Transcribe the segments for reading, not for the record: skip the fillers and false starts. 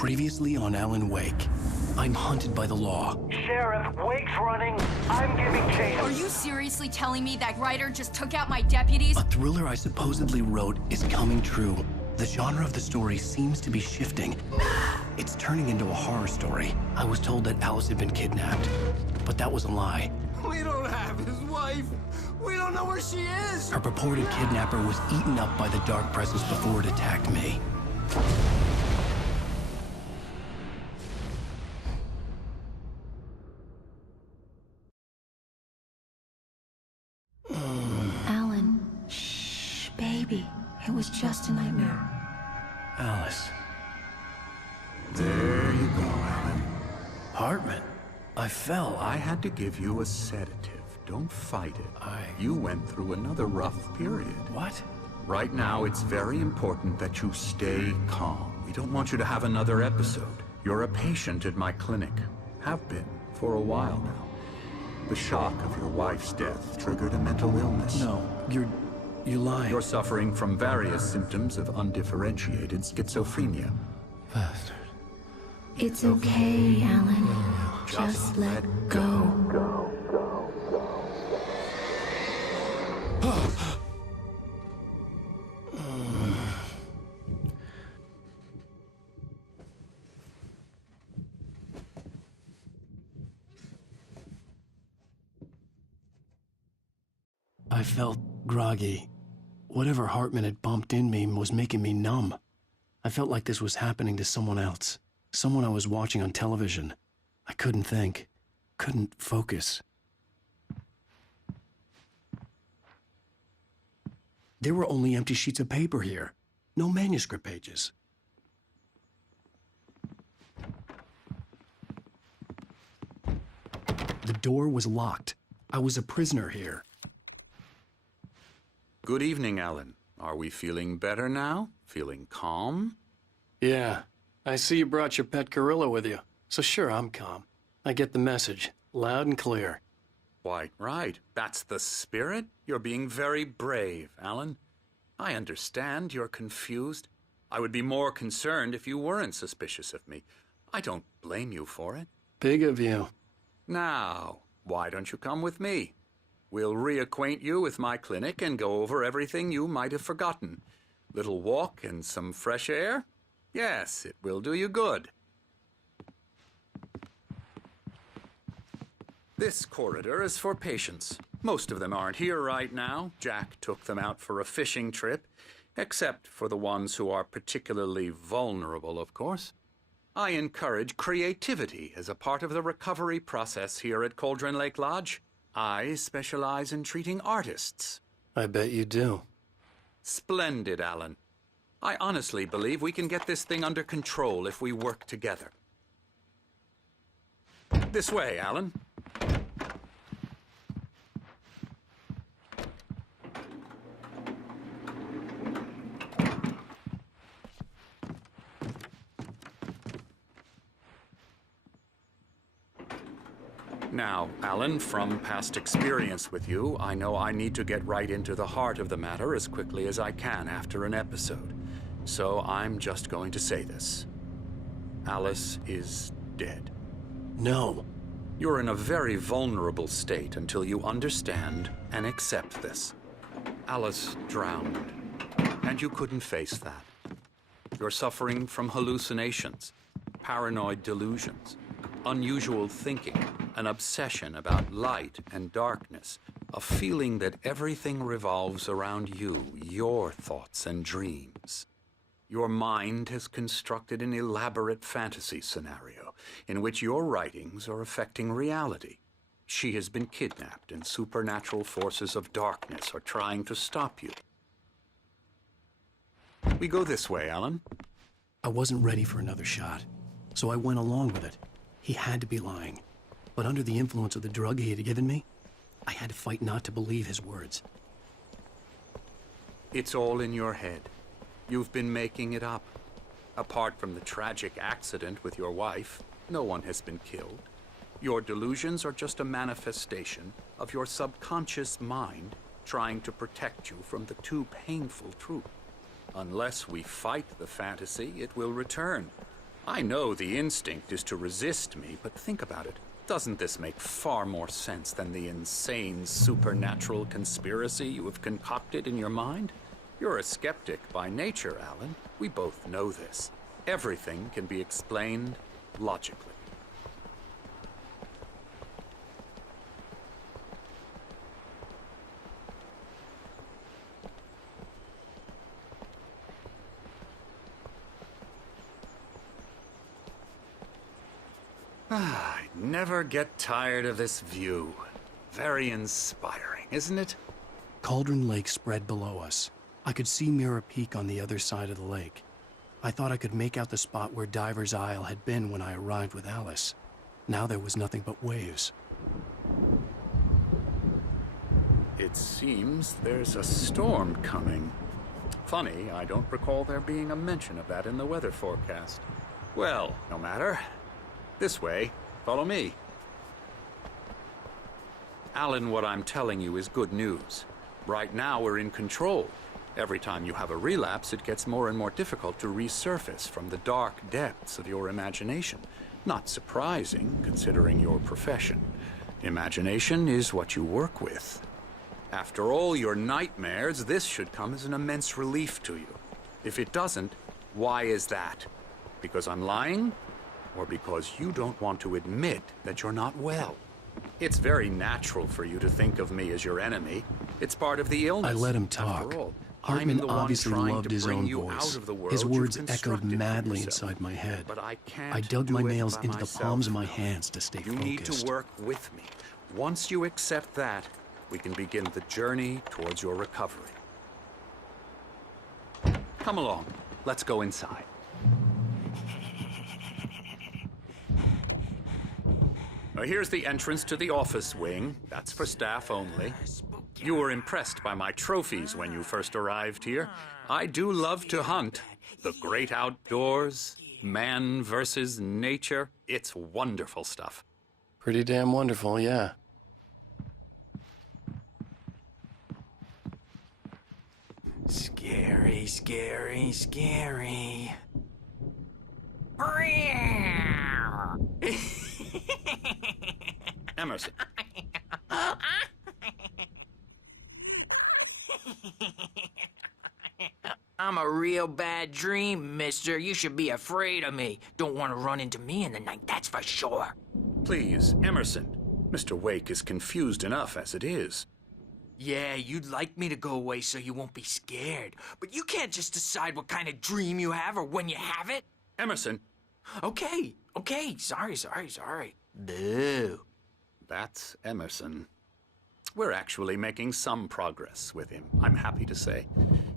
Previously on Alan Wake. I'm hunted by the law. Sheriff, Wake's running. I'm giving chase. Are you seriously telling me that writer just took out my deputies? A thriller I supposedly wrote is coming true. The genre of the story seems to be shifting. It's turning into a horror story. I was told that Alice had been kidnapped, but that was a lie. We don't have his wife. We don't know where she is. Her purported kidnapper was eaten up by the dark presence before it attacked me. Alan, shh, baby. It was just a nightmare. Alice. There you go, Alan. Hartman. I fell. I had to give you a sedative. Don't fight it. You went through another rough period. What? Right now, it's very important that you stay calm. We don't want you to have another episode. You're a patient at my clinic. Have been for a while now. The shock of your wife's death triggered a mental illness. No, you're lying. You're suffering from various symptoms of undifferentiated schizophrenia. Bastard. It's okay, Alan. Just let go. I felt groggy. Whatever Hartman had bumped in me was making me numb. I felt like this was happening to someone else. Someone I was watching on television. I couldn't think. Couldn't focus. There were only empty sheets of paper here. No manuscript pages. The door was locked. I was a prisoner here. Good evening, Alan. Are we feeling better now? Feeling calm? Yeah. I see you brought your pet gorilla with you. So sure, I'm calm. I get the message. Loud and clear. Quite right. That's the spirit. You're being very brave, Alan. I understand you're confused. I would be more concerned if you weren't suspicious of me. I don't blame you for it. Big of you. Now, why don't you come with me? We'll reacquaint you with my clinic and go over everything you might have forgotten. Little walk and some fresh air? Yes, it will do you good. This corridor is for patients. Most of them aren't here right now. Jack took them out for a fishing trip, except for the ones who are particularly vulnerable, of course. I encourage creativity as a part of the recovery process here at Cauldron Lake Lodge. I specialize in treating artists. I bet you do. Splendid, Alan. I honestly believe we can get this thing under control if we work together. This way, Alan. Now, Alan, from past experience with you, I know I need to get right into the heart of the matter as quickly as I can after an episode. So I'm just going to say this. Alice is dead. No. You're in a very vulnerable state until you understand and accept this. Alice drowned, and you couldn't face that. You're suffering from hallucinations, paranoid delusions, unusual thinking, an obsession about light and darkness, a feeling that everything revolves around you, your thoughts and dreams. Your mind has constructed an elaborate fantasy scenario in which your writings are affecting reality. She has been kidnapped and supernatural forces of darkness are trying to stop you. We go this way, Alan. I wasn't ready for another shot, so I went along with it. He had to be lying. But under the influence of the drug he had given me, I had to fight not to believe his words. It's all in your head. You've been making it up. Apart from the tragic accident with your wife, no one has been killed. Your delusions are just a manifestation of your subconscious mind trying to protect you from the too painful truth. Unless we fight the fantasy, it will return. I know the instinct is to resist me, but think about it. Doesn't this make far more sense than the insane supernatural conspiracy you have concocted in your mind? You're a skeptic by nature, Alan. We both know this. Everything can be explained logically. I never get tired of this view. Very inspiring, isn't it? Cauldron Lake spread below us. I could see Mirror Peak on the other side of the lake. I thought I could make out the spot where Diver's Isle had been when I arrived with Alice. Now there was nothing but waves. It seems there's a storm coming. Funny, I don't recall there being a mention of that in the weather forecast. Well, no matter. This way. Follow me. Alan, what I'm telling you is good news. Right now, we're in control. Every time you have a relapse, it gets more and more difficult to resurface from the dark depths of your imagination. Not surprising, considering your profession. Imagination is what you work with. After all your nightmares, this should come as an immense relief to you. If it doesn't, why is that? Because I'm lying? Or because you don't want to admit that you're not well? It's very natural for you to think of me as your enemy. It's part of the illness. I let him talk. After all, Hartman I'm the one obviously trying loved to his bring own you voice. out of the world His you've words echoed constructed for madly yourself. inside my head. But I can't I dug do my it nails by into the myself. palms of my hands to stay You focused. need to work with me. Once you accept that, we can begin the journey towards your recovery. Come along. Let's go inside. Here's the entrance to the office wing. That's for staff only. You were impressed by my trophies when you first arrived here. I do love to hunt. The great outdoors, man versus nature. It's wonderful stuff. Pretty damn wonderful, yeah. Scary, scary, scary. Emerson. I'm a real bad dream, mister. You should be afraid of me. Don't want to run into me in the night, that's for sure. Please, Emerson. Mr. Wake is confused enough as it is. Yeah, you'd like me to go away so you won't be scared. But you can't just decide what kind of dream you have or when you have it. Emerson. Okay. Sorry. Boo. That's Emerson. We're actually making some progress with him, I'm happy to say.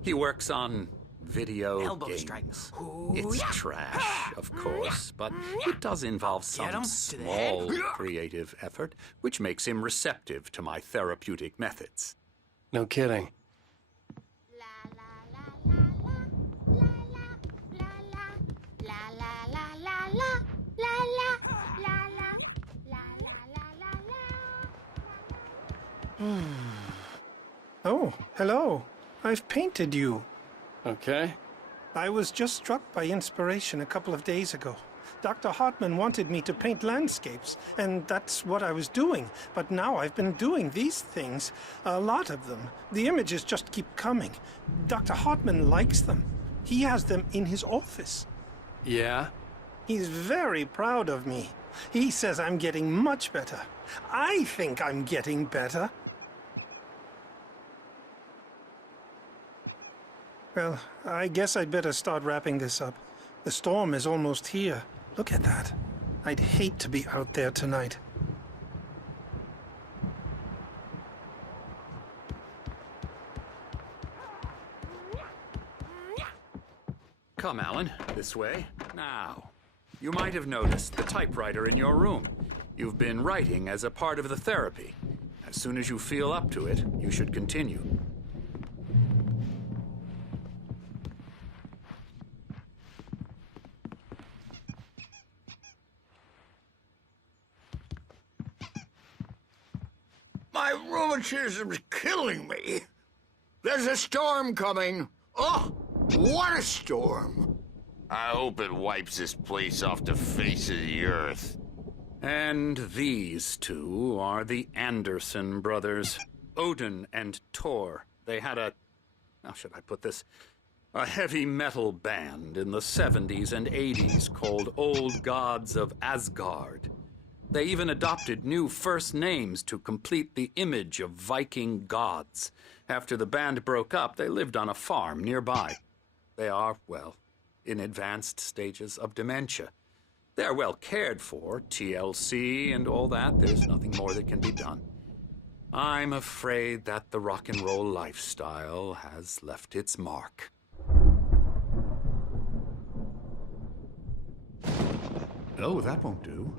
He works on video Elbow games. strike. It's Ooh-yah. trash, of course, but it does involve Get some him to the head. small creative effort, which makes him receptive to my therapeutic methods. No kidding. Oh, hello. I've painted you. Okay. I was just struck by inspiration a couple of days ago. Dr. Hartman wanted me to paint landscapes, and that's what I was doing. But now I've been doing these things, a lot of them. The images just keep coming. Dr. Hartman likes them. He has them in his office. Yeah? He's very proud of me. He says I'm getting much better. I think I'm getting better. Well, I guess I'd better start wrapping this up. The storm is almost here. Look at that. I'd hate to be out there tonight. Come, Alan, this way. Now, you might have noticed the typewriter in your room. You've been writing as a part of the therapy. As soon as you feel up to it, you should continue. My rheumatism's killing me. There's a storm coming. Oh, what a storm. I hope it wipes this place off the face of the earth. And these two are the Anderson brothers, Odin and Tor. They had how should I put this? A heavy metal band in the 70s and 80s called Old Gods of Asgard. They even adopted new first names to complete the image of Viking gods. After the band broke up, they lived on a farm nearby. They are, well, in advanced stages of dementia. They're well cared for, TLC and all that. There's nothing more that can be done. I'm afraid that the rock and roll lifestyle has left its mark. Oh, that won't do.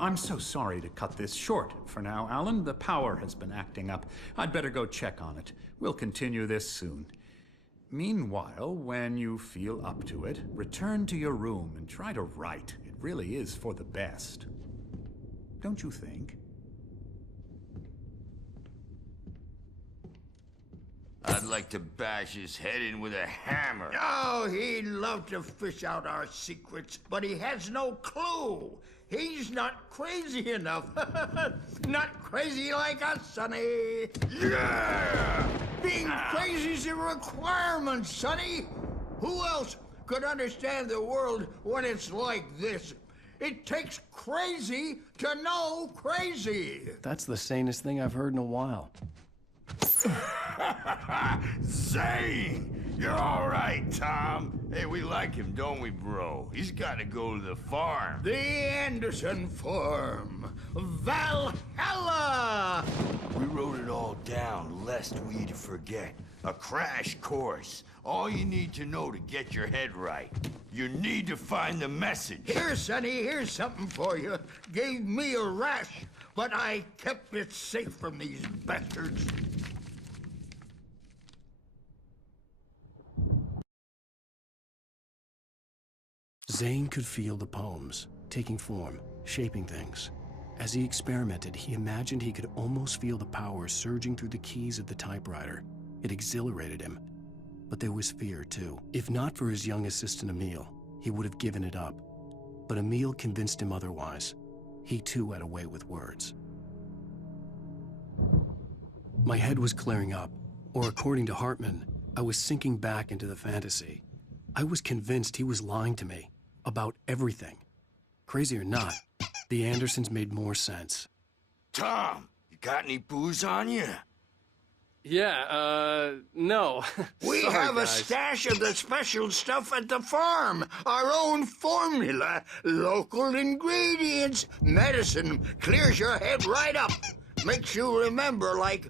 I'm so sorry to cut this short for now, Alan. The power has been acting up. I'd better go check on it. We'll continue this soon. Meanwhile, when you feel up to it, return to your room and try to write. It really is for the best. Don't you think? I'd like to bash his head in with a hammer. Oh, he'd love to fish out our secrets, but he has no clue. He's not crazy enough. Not crazy like us, Sonny. Yeah! Being crazy's a requirement, Sonny. Who else could understand the world when it's like this? It takes crazy to know crazy. That's the sanest thing I've heard in a while. Zane! You're all right, Tom. Hey, we like him, don't we, bro? He's got to go to the farm. The Anderson Farm. Valhalla! We wrote it all down, lest we forget. A crash course. All you need to know to get your head right. You need to find the message. Here, Sonny, here's something for you. Gave me a rash, but I kept it safe from these bastards. Zane could feel the poems, taking form, shaping things. As he experimented, he imagined he could almost feel the power surging through the keys of the typewriter. It exhilarated him. But there was fear, too. If not for his young assistant, Emil, he would have given it up. But Emil convinced him otherwise. He, too, had a way with words. My head was clearing up, or according to Hartman, I was sinking back into the fantasy. I was convinced he was lying to me about everything. Crazy or not, the Andersons made more sense. Tom, you got any booze on you? Yeah, no. We have a stash of the special stuff at the farm. Our own formula. Local ingredients. Medicine clears your head right up. Makes you remember like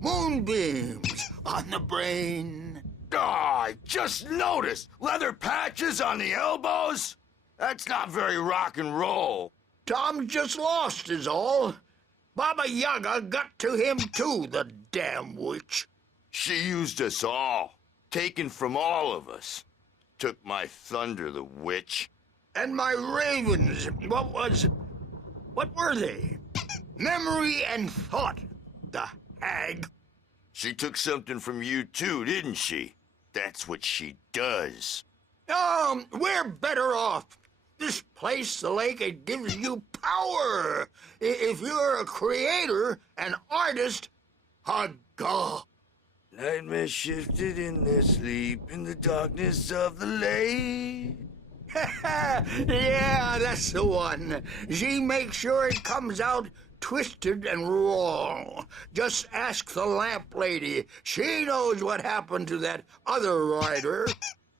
moonbeams on the brain. Oh, I just noticed. Leather patches on the elbows? That's not very rock and roll. Tom just lost is all. Baba Yaga got to him too, the damn witch. She used us all. Taken from all of us. Took my thunder, the witch. And my ravens. What were they? Memory and thought, the hag. She took something from you too, didn't she? That's what she does. We're better off. This place, the lake, it gives you power. If you're a creator, an artist, a god. Nightmares shifted in their sleep in the darkness of the lake. Yeah, that's the one. She makes sure it comes out twisted and wrong. Just ask the lamp lady. She knows what happened to that other writer.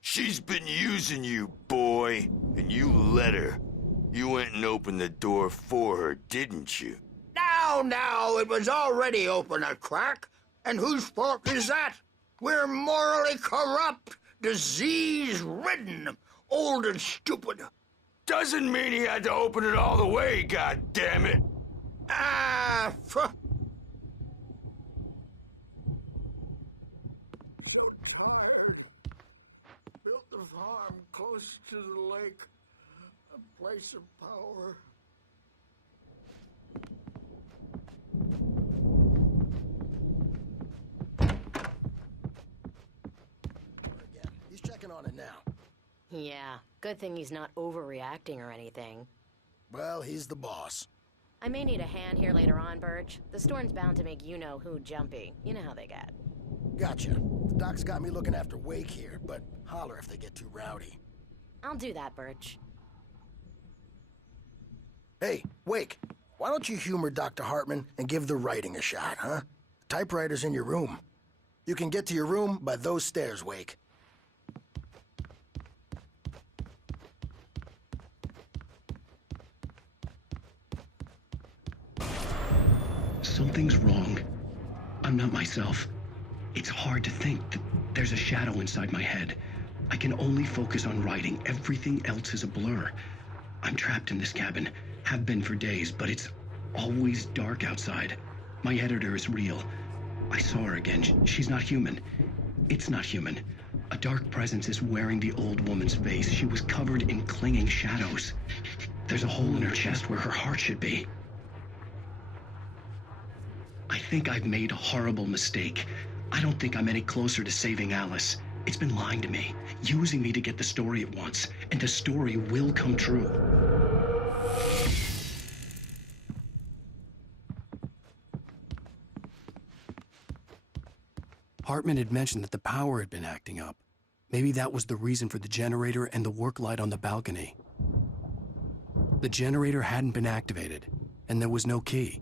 She's been using you, boy, and you let her. You went and opened the door for her, didn't you? Now, it was already open a crack. And whose fault is that? We're morally corrupt, disease-ridden, old and stupid. Doesn't mean he had to open it all the way, goddammit. So tired. Built the farm close to the lake, a place of power. He's checking on it now. Yeah, Good thing he's not overreacting or anything. Well, he's the boss. I may need a hand here later on, Birch. The storm's bound to make you-know-who jumpy. You know how they get. Gotcha. The doc's got me looking after Wake here, but holler if they get too rowdy. I'll do that, Birch. Hey, Wake, why don't you humor Dr. Hartman and give the writing a shot, huh? The typewriter's in your room. You can get to your room by those stairs, Wake. Something's wrong. I'm not myself. It's hard to think that there's a shadow inside my head. I can only focus on writing. Everything else is a blur. I'm trapped in this cabin. Have been for days, but it's always dark outside. My editor is real. I saw her again. She's not human. It's not human. A dark presence is wearing the old woman's face. She was covered in clinging shadows. There's a hole in her chest where her heart should be. I think I've made a horrible mistake. I don't think I'm any closer to saving Alice. It's been lying to me, using me to get the story it wants, and the story will come true. Hartman had mentioned that the power had been acting up. Maybe that was the reason for the generator and the work light on the balcony. The generator hadn't been activated, and there was no key.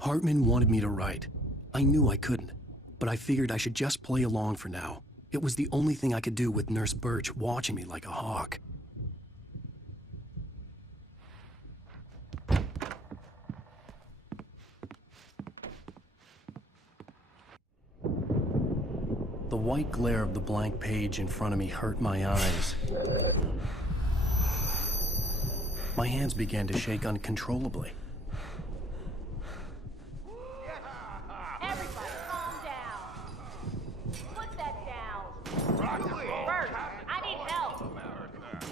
Hartman wanted me to write. I knew I couldn't, but I figured I should just play along for now. It was the only thing I could do with Nurse Birch watching me like a hawk. The white glare of the blank page in front of me hurt my eyes. My hands began to shake uncontrollably. Everybody, calm down. Put that down. Bert, I need help.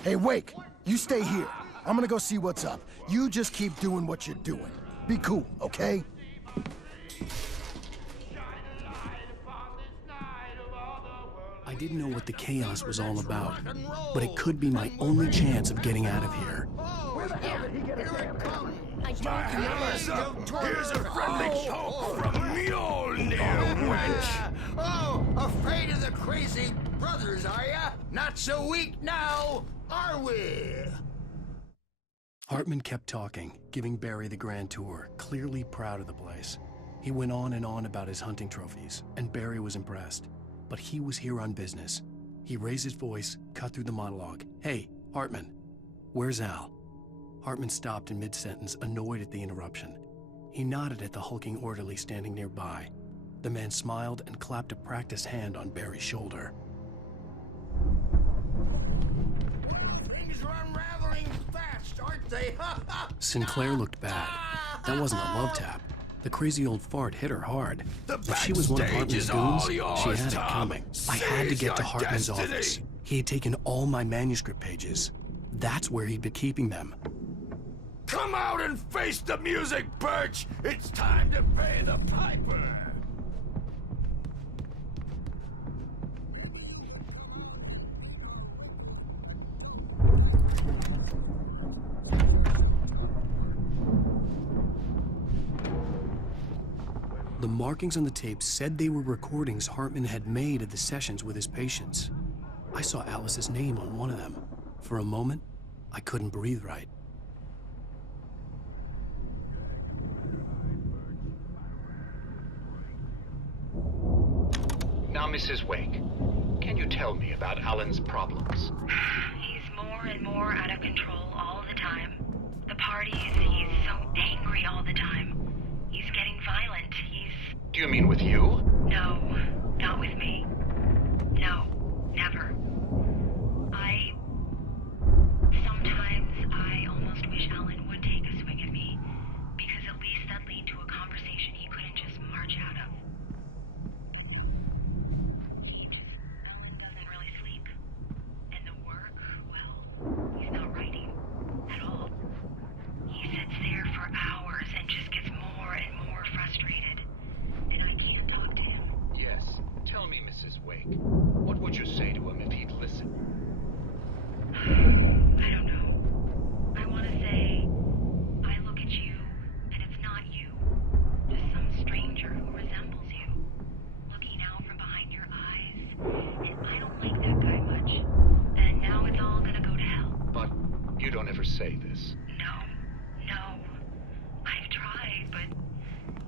Hey, Wake, you stay here. I'm gonna go see what's up. You just keep doing what you're doing. Be cool, okay? I didn't know what the chaos was all about, but it could be my only chance of getting out of here. Here's a friendly poke from Mjolnir, wench! Oh, afraid of the crazy brothers, are ya? Not so weak now, are we? Hartman kept talking, giving Barry the grand tour, clearly proud of the place. He went on and on about his hunting trophies, and Barry was impressed. But he was here on business. He raised his voice, cut through the monologue. Hey, Hartman, where's Al? Hartman stopped in mid-sentence, annoyed at the interruption. He nodded at the hulking orderly standing nearby. The man smiled and clapped a practiced hand on Barry's shoulder. Things are unraveling fast, aren't they? Sinclair looked bad. That wasn't a love tap. The crazy old fart hit her hard. If she was one of Hartman's goons, she had it coming. I had to get to Hartman's office. He had taken all my manuscript pages. That's where he'd been keeping them. Come out and face the music, Birch! It's time to pay the piper! The markings on the tape said they were recordings Hartman had made of the sessions with his patients. I saw Alice's name on one of them. For a moment, I couldn't breathe right. Now, Mrs. Wake, can you tell me about Alan's problems? He's more and more out of control all the time. The parties, he's so angry all the time. He's getting violent. Do you mean with you? No, not with me. No, never. Sometimes I almost wish Alan would take a swing at me, because at least that lead to a conversation he couldn't just march out of. He just anyone ever say this? No. I've tried, but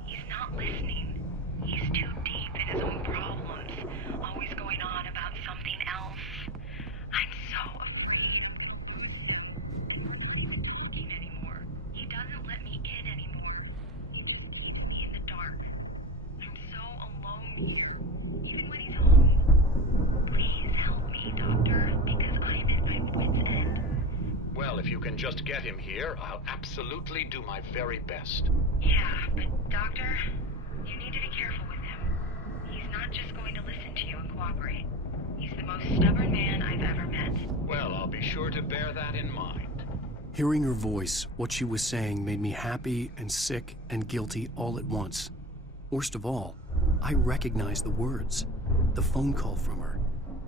he's not listening. He's too deep in his own problems, always going on about something else. I'm so afraid of him. Working anymore. He doesn't let me in anymore. He just leaves me in the dark. I'm so alone, even when he's home. Please help me, Doctor, because I'm at my wit's end. Well, if you can just get him here, I'll absolutely do my very best. Yeah, but Doctor, you need to be careful with him. He's not just going to listen to you and cooperate. He's the most stubborn man I've ever met. Well, I'll be sure to bear that in mind. Hearing her voice, what she was saying made me happy and sick and guilty all at once. Worst of all, I recognized the words. The phone call from her.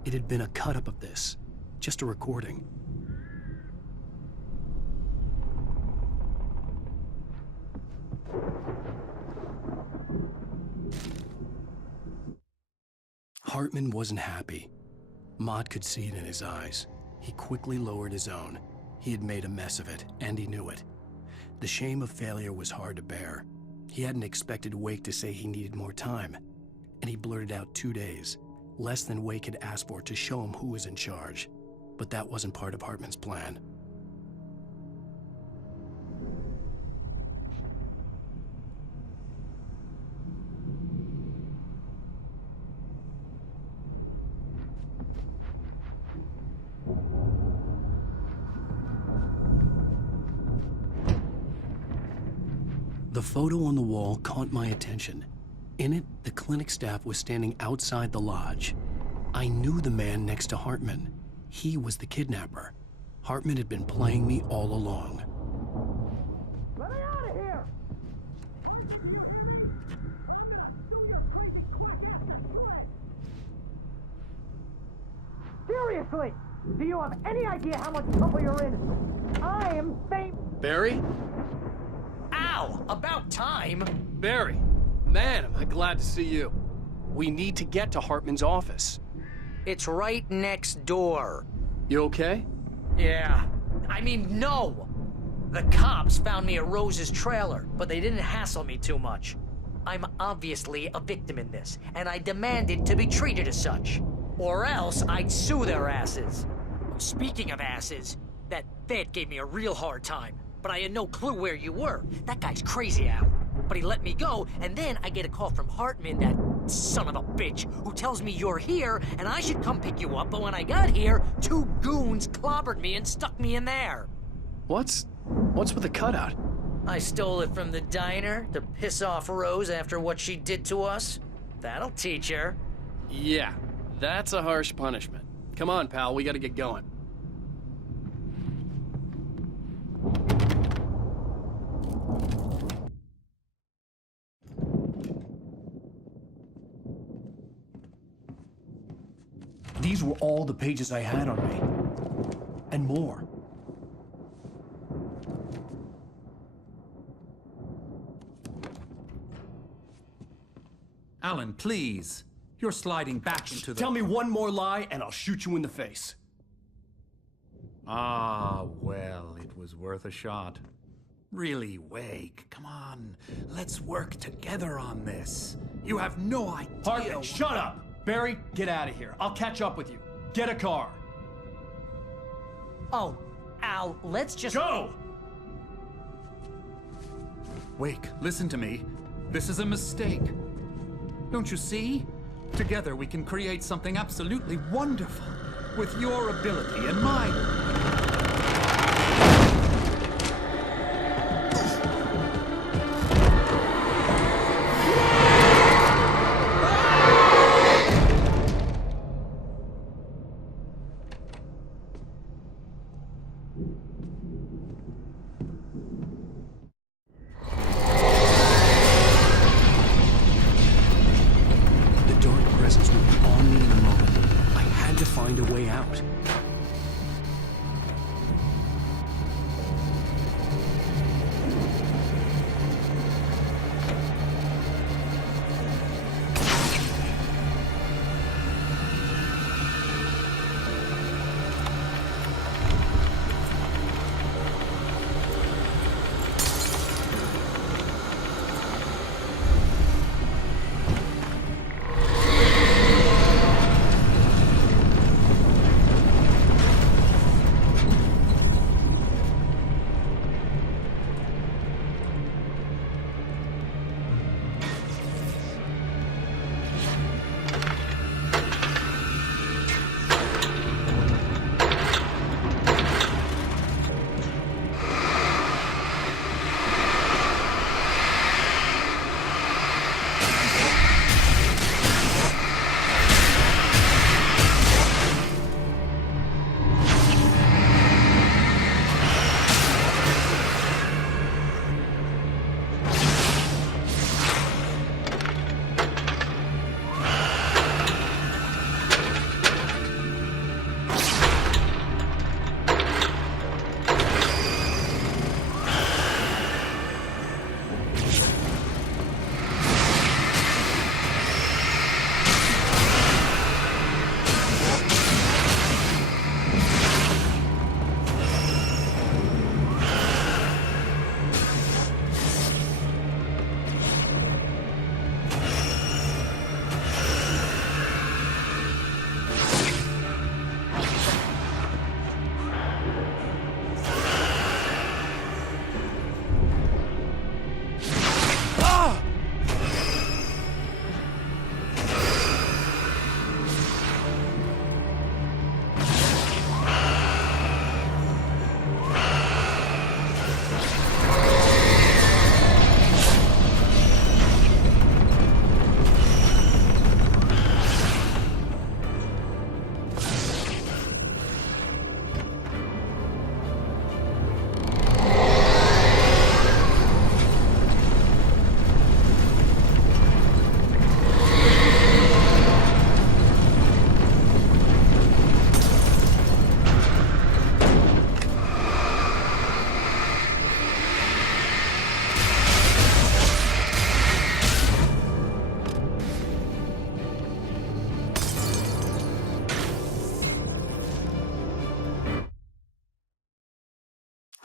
It had been a cut-up of this. Just a recording. Hartman wasn't happy. Maude could see it in his eyes. He quickly lowered his own. He had made a mess of it, and he knew it. The shame of failure was hard to bear. He hadn't expected Wake to say he needed more time, and he blurted out 2 days, less than Wake had asked for to show him who was in charge. But that wasn't part of Hartman's plan. The photo on the wall caught my attention. In it, the clinic staff was standing outside the lodge. I knew the man next to Hartman. He was the kidnapper. Hartman had been playing me all along. Let me out of here! Seriously! Do you have any idea how much trouble you're in? I am famous. Barry? Ow! About time! Barry! Man, am I glad to see you. We need to get to Hartman's office. It's right next door. You okay? Yeah. I mean, no! The cops found me at Rose's trailer, but they didn't hassle me too much. I'm obviously a victim in this, and I demanded to be treated as such. Or else I'd sue their asses. Speaking of asses, that vet gave me a real hard time, but I had no clue where you were. That guy's crazy, Al. But he let me go, and then I get a call from Hartman, that son of a bitch, who tells me you're here, and I should come pick you up, but when I got here, 2 goons clobbered me and stuck me in there. What's with the cutout? I stole it from the diner to piss off Rose after what she did to us. That'll teach her. Yeah, that's a harsh punishment. Come on, pal, we gotta get going. These were all the pages I had on me. And more. Alan, please. You're sliding back into the... Tell me one more lie and I'll shoot you in the face. Ah, well, it was worth a shot. Really, Wake, come on. Let's work together on this. You have no idea... Hartman, shut up! Barry, get out of here. I'll catch up with you. Get a car. Oh, Al, let's just... Go! Wake, listen to me. This is a mistake. Don't you see? Together we can create something absolutely wonderful. With your ability and mine.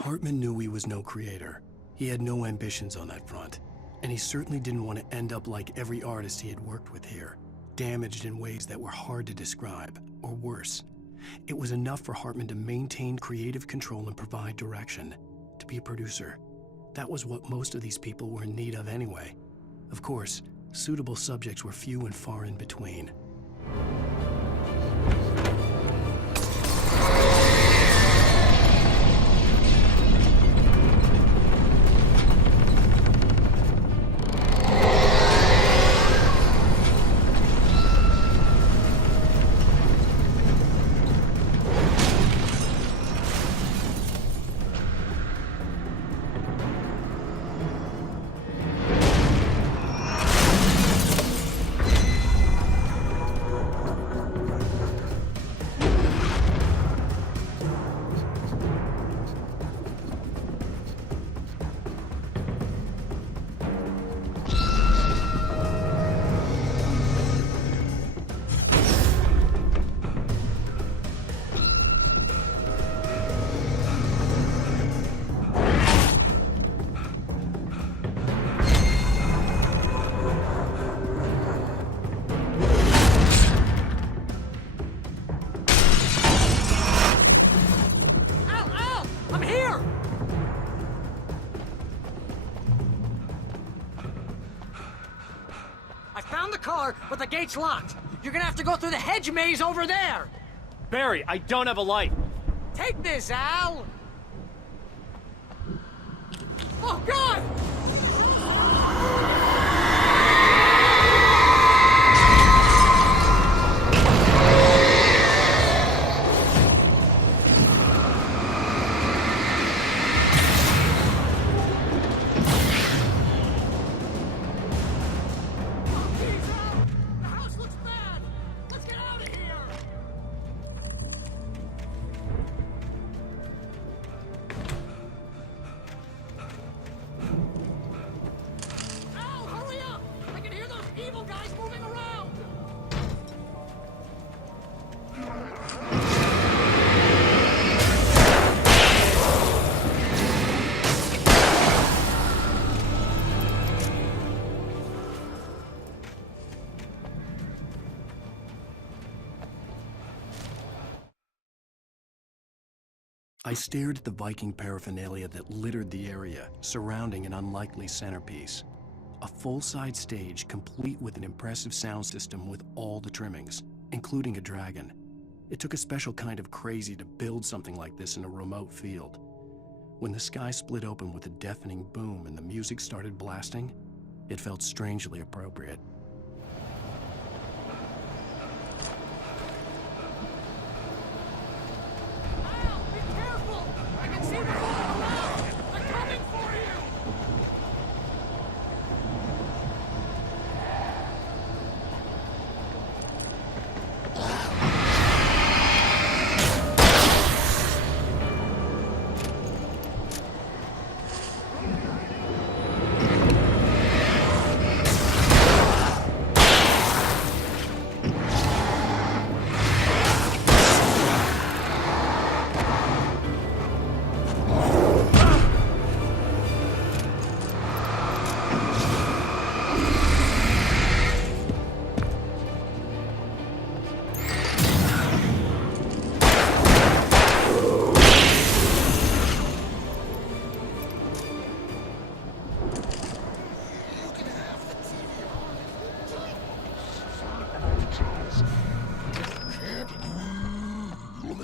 Hartman knew he was no creator. He had no ambitions on that front. And he certainly didn't want to end up like every artist he had worked with here, damaged in ways that were hard to describe, or worse. It was enough for Hartman to maintain creative control and provide direction, to be a producer. That was what most of these people were in need of anyway. Of course, suitable subjects were few and far in between. But the gate's locked. You're gonna have to go through the hedge maze over there. Barry, I don't have a light. Take this, Al. Oh, God! I stared at the Viking paraphernalia that littered the area, surrounding an unlikely centerpiece. A full-size stage complete with an impressive sound system with all the trimmings, including a dragon. It took a special kind of crazy to build something like this in a remote field. When the sky split open with a deafening boom and the music started blasting, it felt strangely appropriate.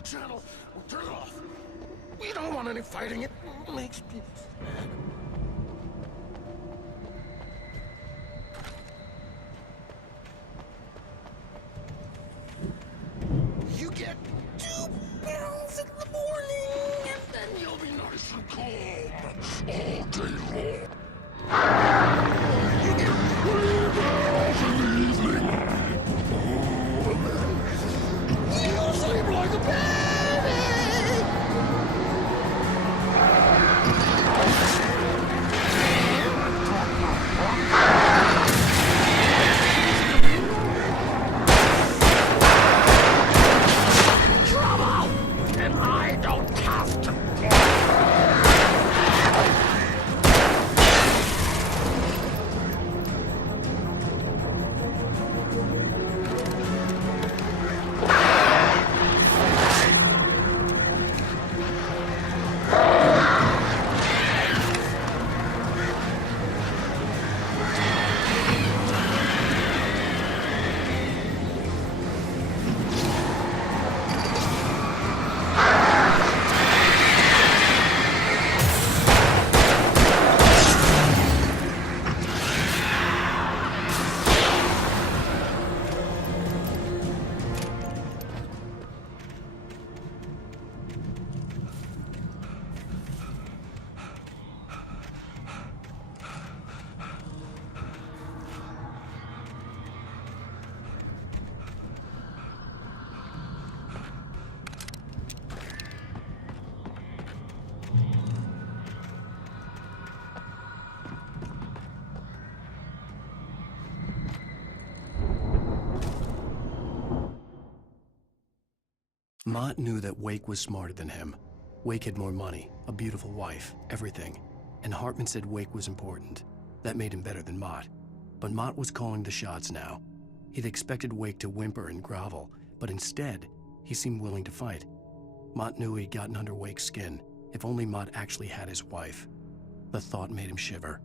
Channel. We'll turn it off. We don't want any fighting. It makes people mad. You get 2 pills in the morning, and then you'll be nice and calm all day long. You get 3 pills in the evening. You'll sleep like a baby. Trouble! And I don't have to. Mott knew that Wake was smarter than him. Wake had more money, a beautiful wife, everything. And Hartman said Wake was important. That made him better than Mott. But Mott was calling the shots now. He'd expected Wake to whimper and grovel, but instead, he seemed willing to fight. Mott knew he'd gotten under Wake's skin. If only Mott actually had his wife. The thought made him shiver.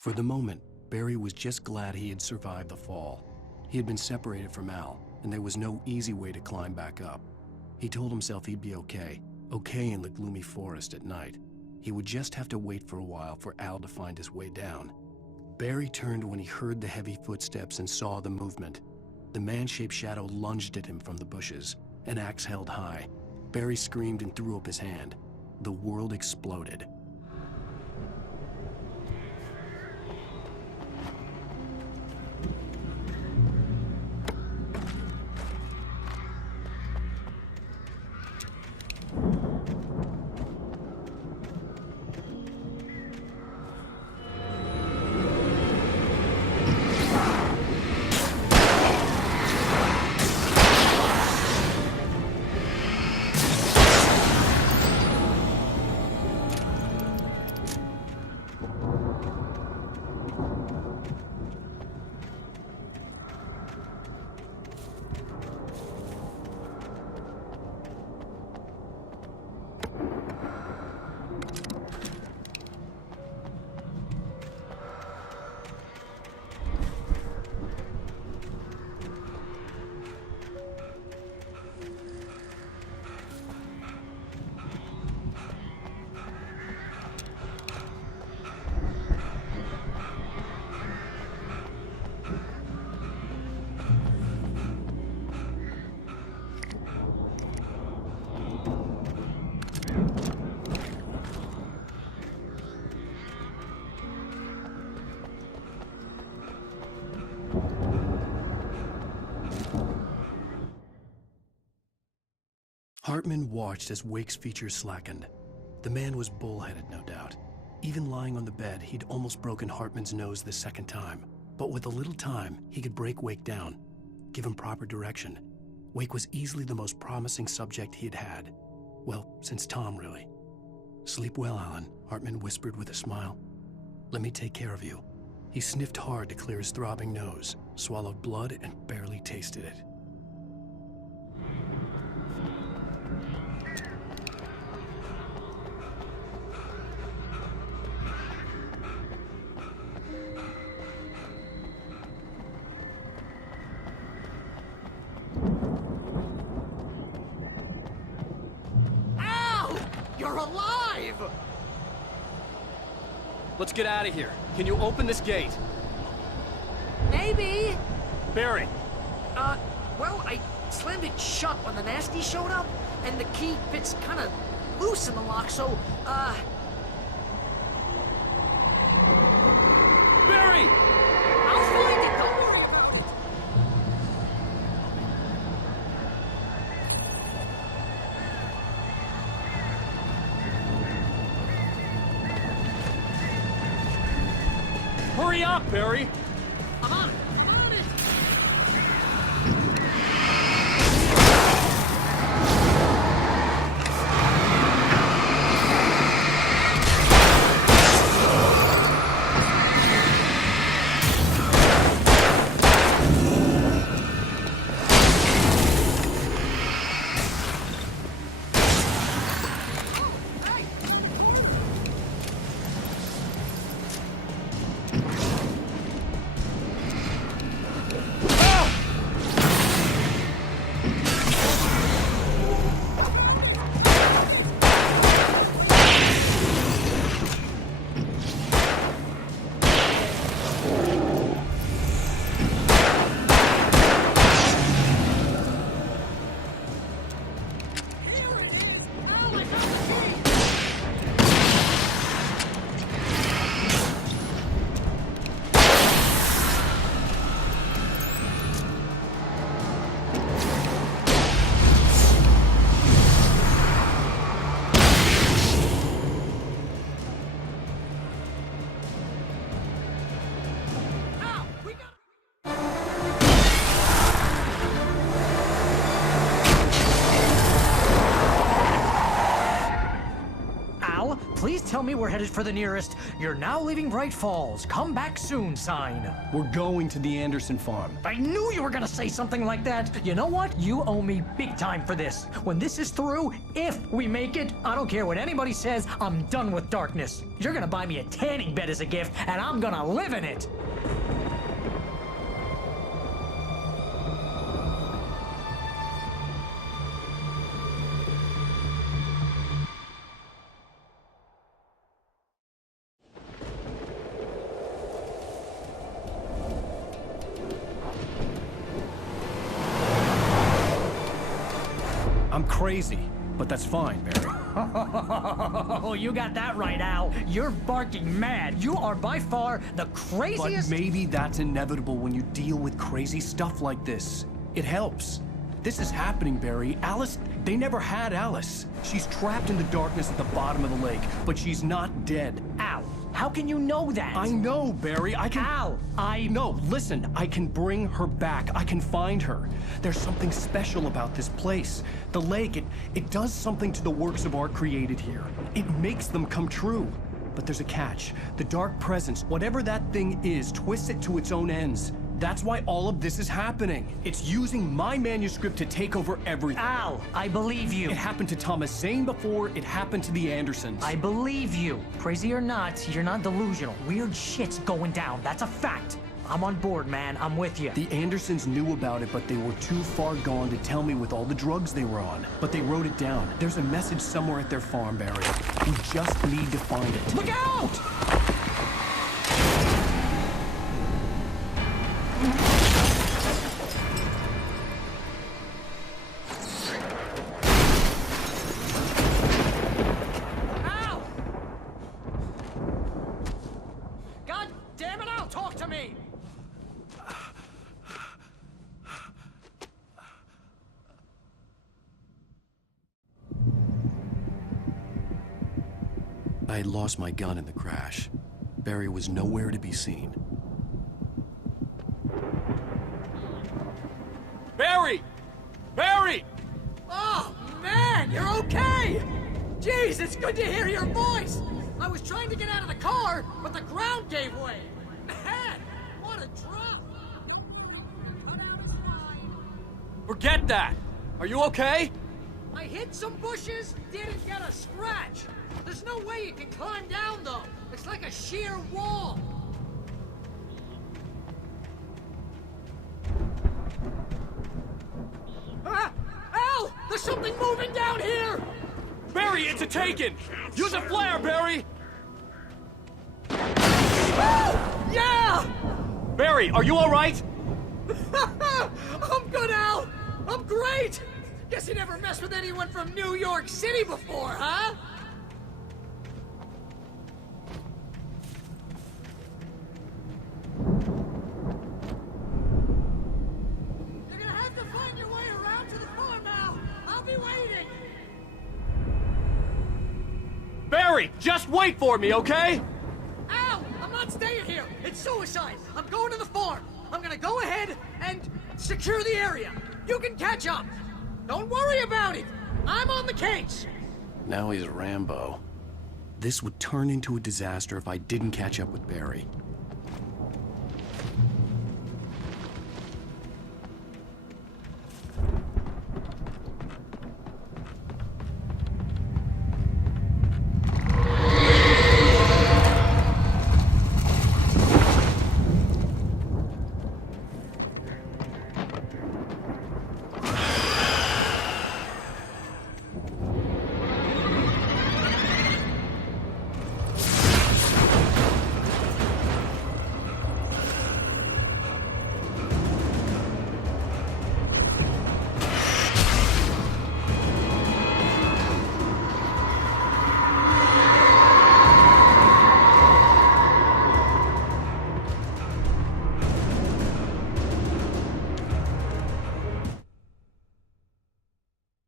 For the moment, Barry was just glad he had survived the fall. He had been separated from Al, and there was no easy way to climb back up. He told himself he'd be okay in the gloomy forest at night. He would just have to wait for a while for Al to find his way down. Barry turned when he heard the heavy footsteps and saw the movement. The man-shaped shadow lunged at him from the bushes, an axe held high. Barry screamed and threw up his hand. The world exploded. Hartman watched as Wake's features slackened. The man was bullheaded, no doubt. Even lying on the bed, he'd almost broken Hartman's nose the second time. But with a little time, he could break Wake down, give him proper direction. Wake was easily the most promising subject he had had. Well, since Tom, really. "Sleep well, Alan," Hartman whispered with a smile. "Let me take care of you." He sniffed hard to clear his throbbing nose, swallowed blood, and barely tasted it. You're alive! Let's get out of here. Can you open this gate? Maybe. Barry! Well, I slammed it shut when the nasty showed up, and the key fits kind of loose in the lock, so, Barry! I'll find it, though. Hurry up, Barry! I'm on it. tell me we're headed for the nearest "You're now leaving Bright Falls. Come back soon" sign. We're going to the Anderson farm. I knew you were gonna say something like that. You know what? You owe me big time for this. When this is through, if we make it, I don't care what anybody says, I'm done with darkness. You're gonna buy me a tanning bed as a gift, and I'm gonna live in it. I'm crazy, but that's fine, Barry. Oh, you got that right, Al. You're barking mad. You are by far the craziest... But maybe that's inevitable when you deal with crazy stuff like this. It helps. This is happening, Barry. Alice, they never had Alice. She's trapped in the darkness at the bottom of the lake, but she's not dead. Al, how can you know that? I know, Barry. I can... Al, No, listen. I can bring her back. I can find her. There's something special about this place. The lake, it does something to the works of art created here. It makes them come true. But there's a catch. The dark presence, whatever that thing is, twists it to its own ends. That's why all of this is happening. It's using my manuscript to take over everything. Al, I believe you. It happened to Thomas Zane before it happened to the Andersons. I believe you. Crazy or not, you're not delusional. Weird shit's going down. That's a fact. I'm on board, man. I'm with you. The Andersons knew about it, but they were too far gone to tell me with all the drugs they were on. But they wrote it down. There's a message somewhere at their farm, Barry. We just need to find it. Look out! Ow! God damn it, Al, talk to me! I had lost my gun in the crash. Barry was nowhere to be seen. Barry! Barry! Oh, man, you're okay! Jeez, it's good to hear your voice! I was trying to get out of the car, but the ground gave way! Man, what a drop! Cut out is fine. Forget that! Are you okay? I hit some bushes, didn't get a scratch! There's no way you can climb down, though! It's like a sheer wall! Ah! Al! There's something moving down here! Barry, it's a taken! Use a flare, Barry! Oh! Yeah! Barry, are you alright? I'm good, Al! I'm great! Guess you never messed with anyone from New York City before, huh? You're gonna have to find your way around to the farm now. I'll be waiting. Barry, just wait for me, okay? Al, I'm not staying here. It's suicide. I'm going to the farm. I'm gonna go ahead and secure the area. You can catch up. Don't worry about it. I'm on the case. Now he's Rambo. This would turn into a disaster if I didn't catch up with Barry.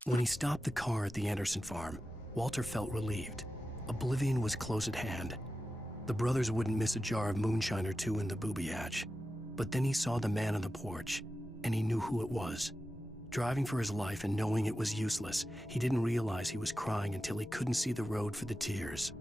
When he stopped the car at the Anderson farm, Walter felt relieved. Oblivion was close at hand. The brothers wouldn't miss a jar of moonshine or two in the booby hatch. But then he saw the man on the porch, and he knew who it was. Driving for his life and knowing it was useless, he didn't realize he was crying until he couldn't see the road for the tears.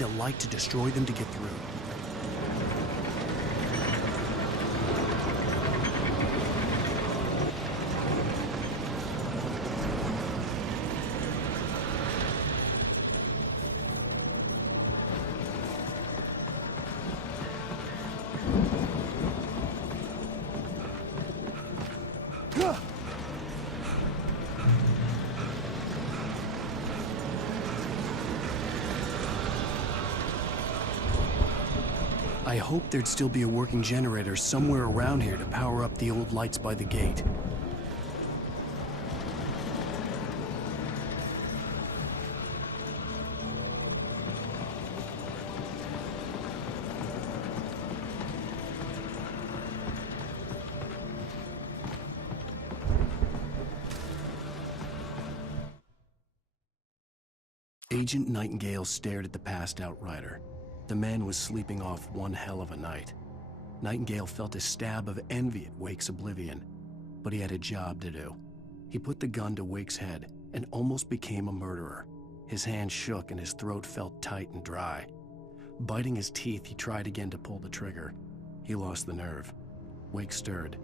need a light to destroy them to get through. I hoped there'd still be a working generator somewhere around here to power up the old lights by the gate. Agent Nightingale stared at the passed-out rider. The man was sleeping off one hell of a night. Nightingale felt a stab of envy at Wake's oblivion, but he had a job to do. He put the gun to Wake's head and almost became a murderer. His hand shook and his throat felt tight and dry. Biting his teeth, he tried again to pull the trigger. He lost the nerve. Wake stirred.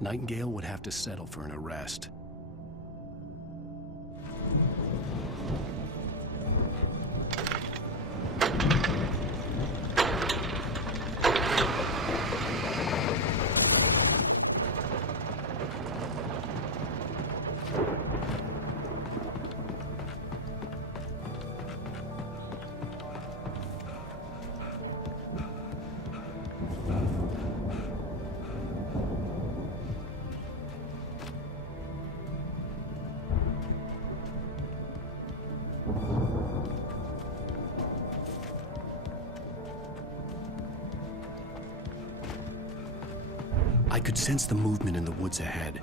Nightingale would have to settle for an arrest. I could sense the movement in the woods ahead.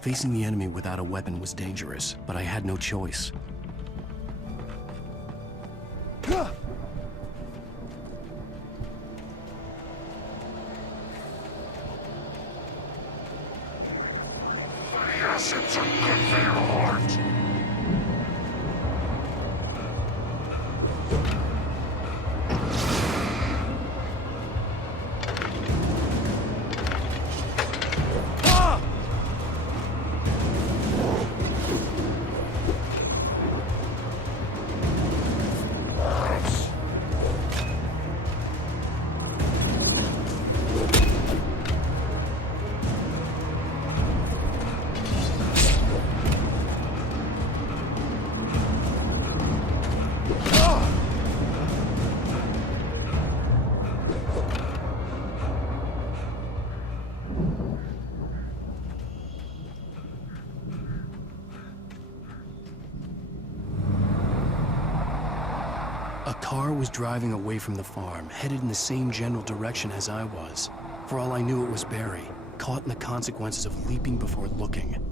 Facing the enemy without a weapon was dangerous, but I had no choice. A car was driving away from the farm, headed in the same general direction as I was. For all I knew, it was Barry, caught in the consequences of leaping before looking.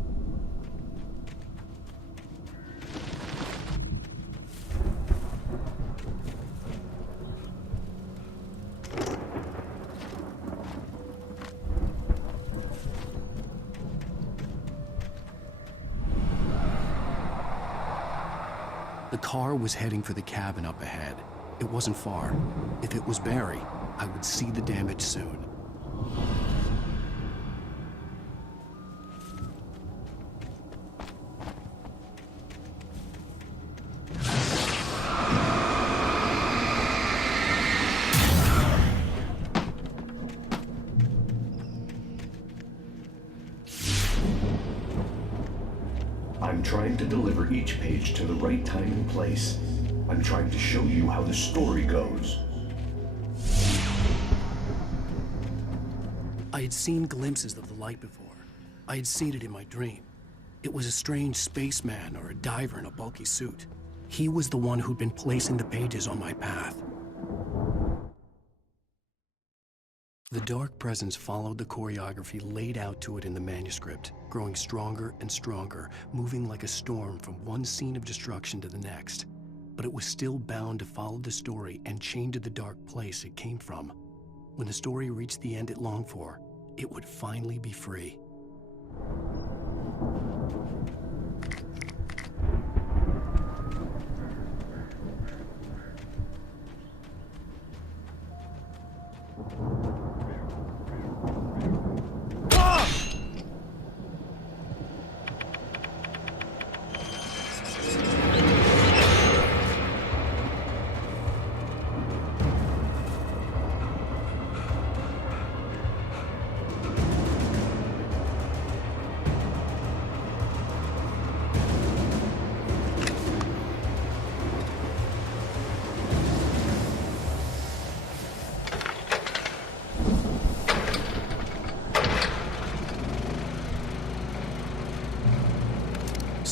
The car was heading for the cabin up ahead. It wasn't far. If it was Barry, I would see the damage soon. I'm trying to deliver each page to the right time and place. I'm trying to show you how the story goes. I had seen glimpses of the light before. I had seen it in my dream. It was a strange spaceman or a diver in a bulky suit. He was the one who'd been placing the pages on my path. The dark presence followed the choreography laid out to it in the manuscript, growing stronger and stronger, moving like a storm from one scene of destruction to the next. But it was still bound to follow the story and chained to the dark place it came from. When the story reached the end it longed for, it would finally be free.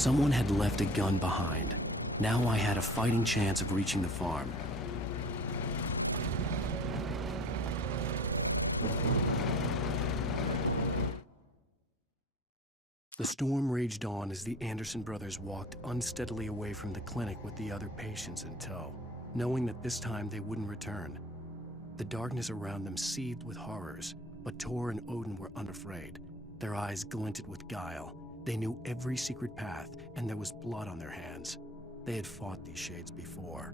Someone had left a gun behind. Now I had a fighting chance of reaching the farm. The storm raged on as the Anderson brothers walked unsteadily away from the clinic with the other patients in tow, knowing that this time they wouldn't return. The darkness around them seethed with horrors, but Tor and Odin were unafraid. Their eyes glinted with guile. They knew every secret path, and there was blood on their hands. They had fought these shades before.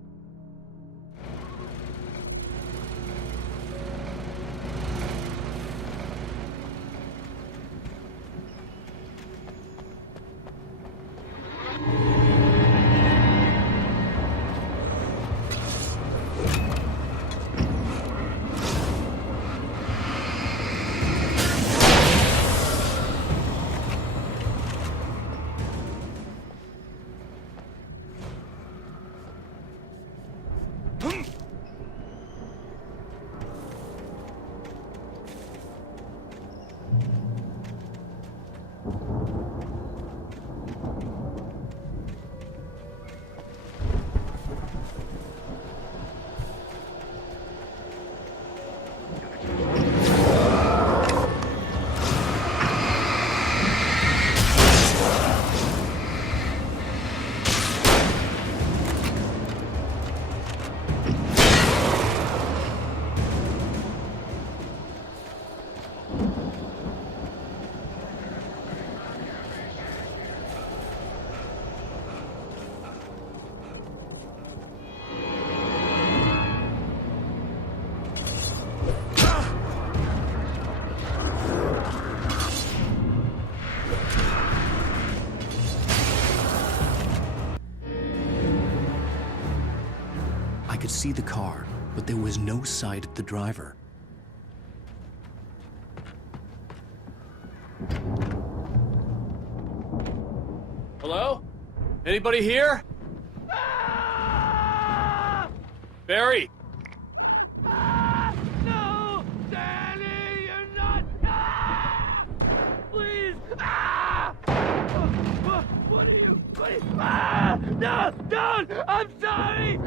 I could see the car, but there was no sight of the driver. Hello? Anybody here? Barry! No! Danny, you're not... Please! What are you... No! Don't! I'm sorry!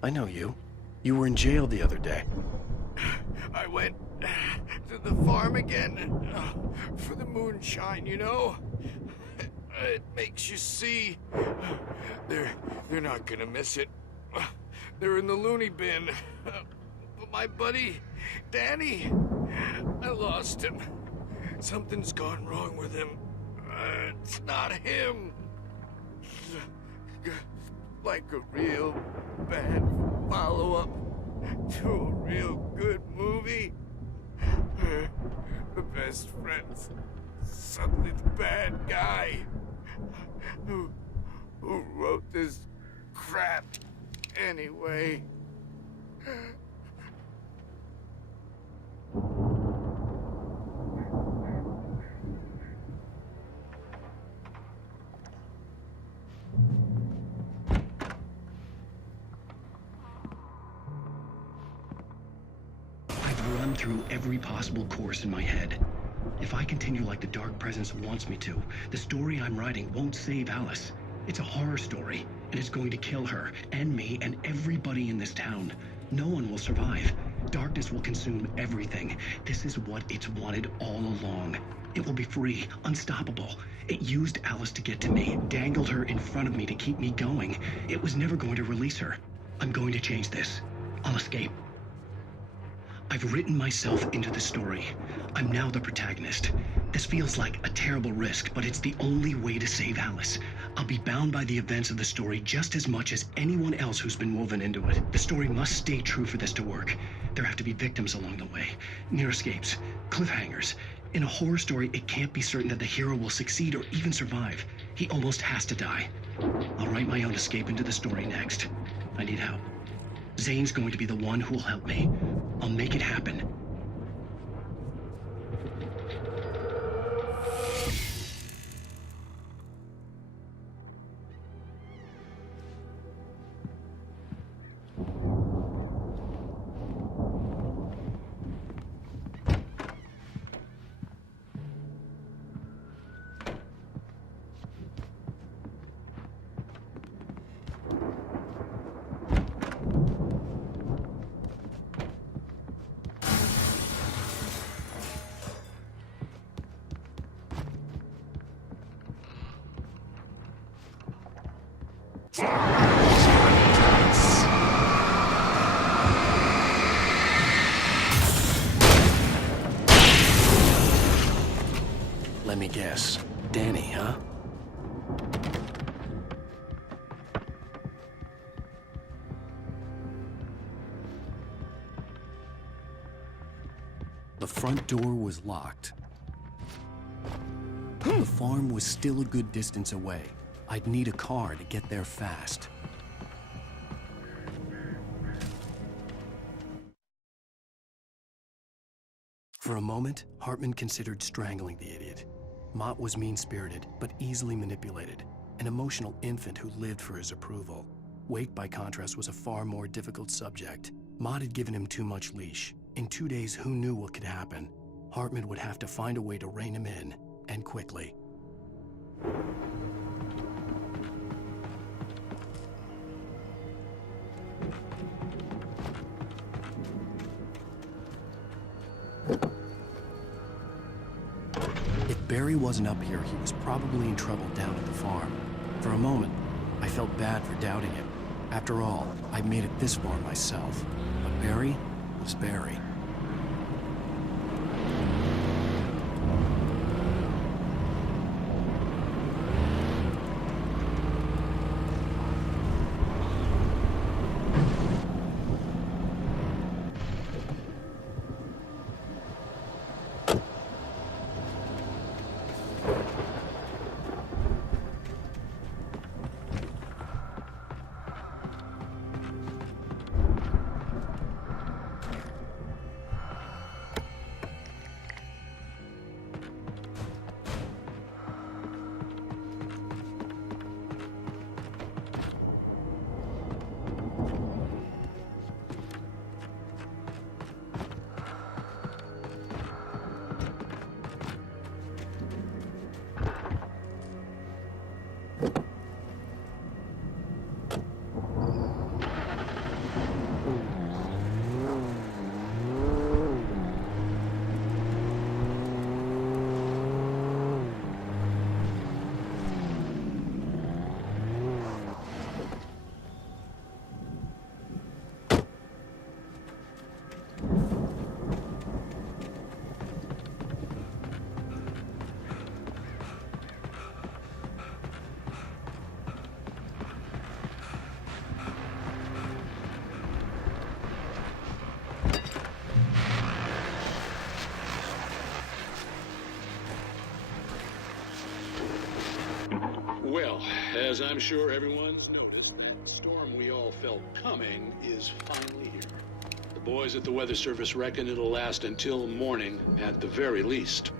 I know you. You were in jail the other day. I went to the farm again for the moonshine, you know? It makes you see. They're not gonna miss it. They're in the loony bin. But my buddy, Danny, I lost him. Something's gone wrong with him. It's not him. Like a real bad follow-up to a real good movie. The best friend's suddenly the bad guy who wrote this crap anyway. Run through every possible course in my head. If I continue like the Dark Presence wants me to, the story I'm writing won't save Alice. It's a horror story, and it's going to kill her, and me, and everybody in this town. No one will survive. Darkness will consume everything. This is what it's wanted all along. It will be free, unstoppable. It used Alice to get to me, dangled her in front of me to keep me going. It was never going to release her. I'm going to change this. I'll escape. I've written myself into the story. I'm now the protagonist. This feels like a terrible risk, but it's the only way to save Alice. I'll be bound by the events of the story just as much as anyone else who's been woven into it. The story must stay true for this to work. There have to be victims along the way, near escapes, cliffhangers. In a horror story, it can't be certain that the hero will succeed or even survive. He almost has to die. I'll write my own escape into the story next. I need help. Zane's going to be the one who'll help me. I'll make it happen. Let me guess. Danny, huh? The front door was locked. The farm was still a good distance away. I'd need a car to get there fast. For a moment, Hartman considered strangling the idiot. Mott was mean-spirited, but easily manipulated, an emotional infant who lived for his approval. Wake, by contrast, was a far more difficult subject. Mott had given him too much leash. In 2 days, who knew what could happen? Hartman would have to find a way to rein him in, and quickly. If Barry wasn't up here, he was probably in trouble down at the farm. For a moment, I felt bad for doubting him. After all, I'd made it this far myself. But Barry was Barry. Well, as I'm sure everyone's noticed, that storm we all felt coming is finally here. The boys at the Weather Service reckon it'll last until morning at the very least.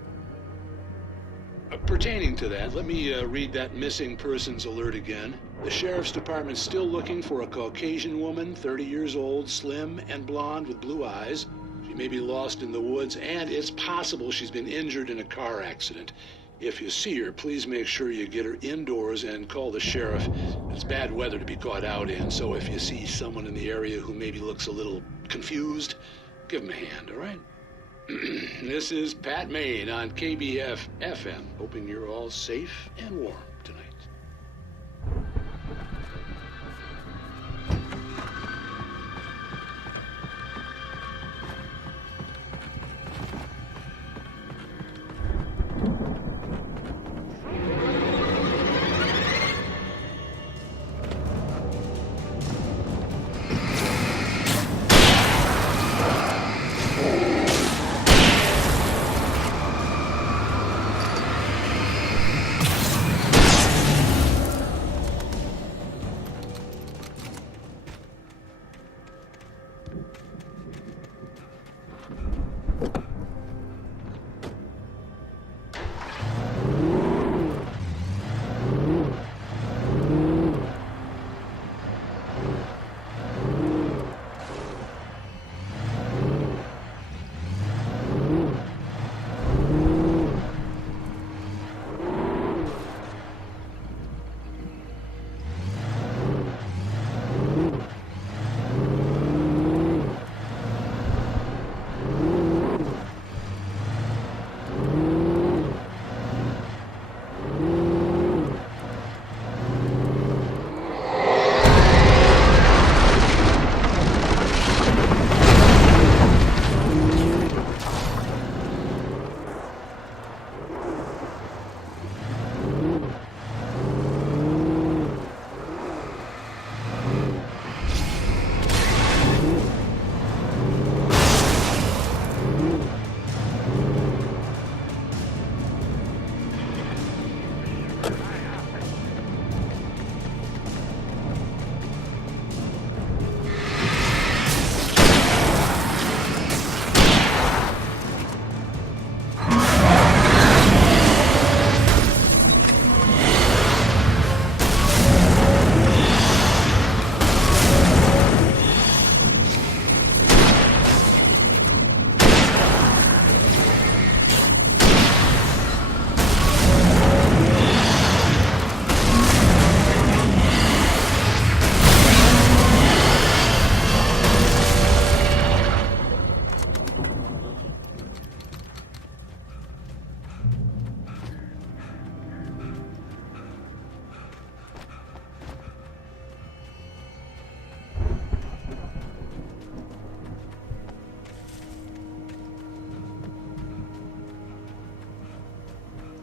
Pertaining to that, let me read that missing persons alert again. The Sheriff's Department's still looking for a Caucasian woman, 30 years old, slim and blonde with blue eyes. She may be lost in the woods, and it's possible she's been injured in a car accident. If you see her, please make sure you get her indoors and call the sheriff. It's bad weather to be caught out in, so if you see someone in the area who maybe looks a little confused, give them a hand, all right? This is Pat Maine on KBF FM, hoping you're all safe and warm tonight.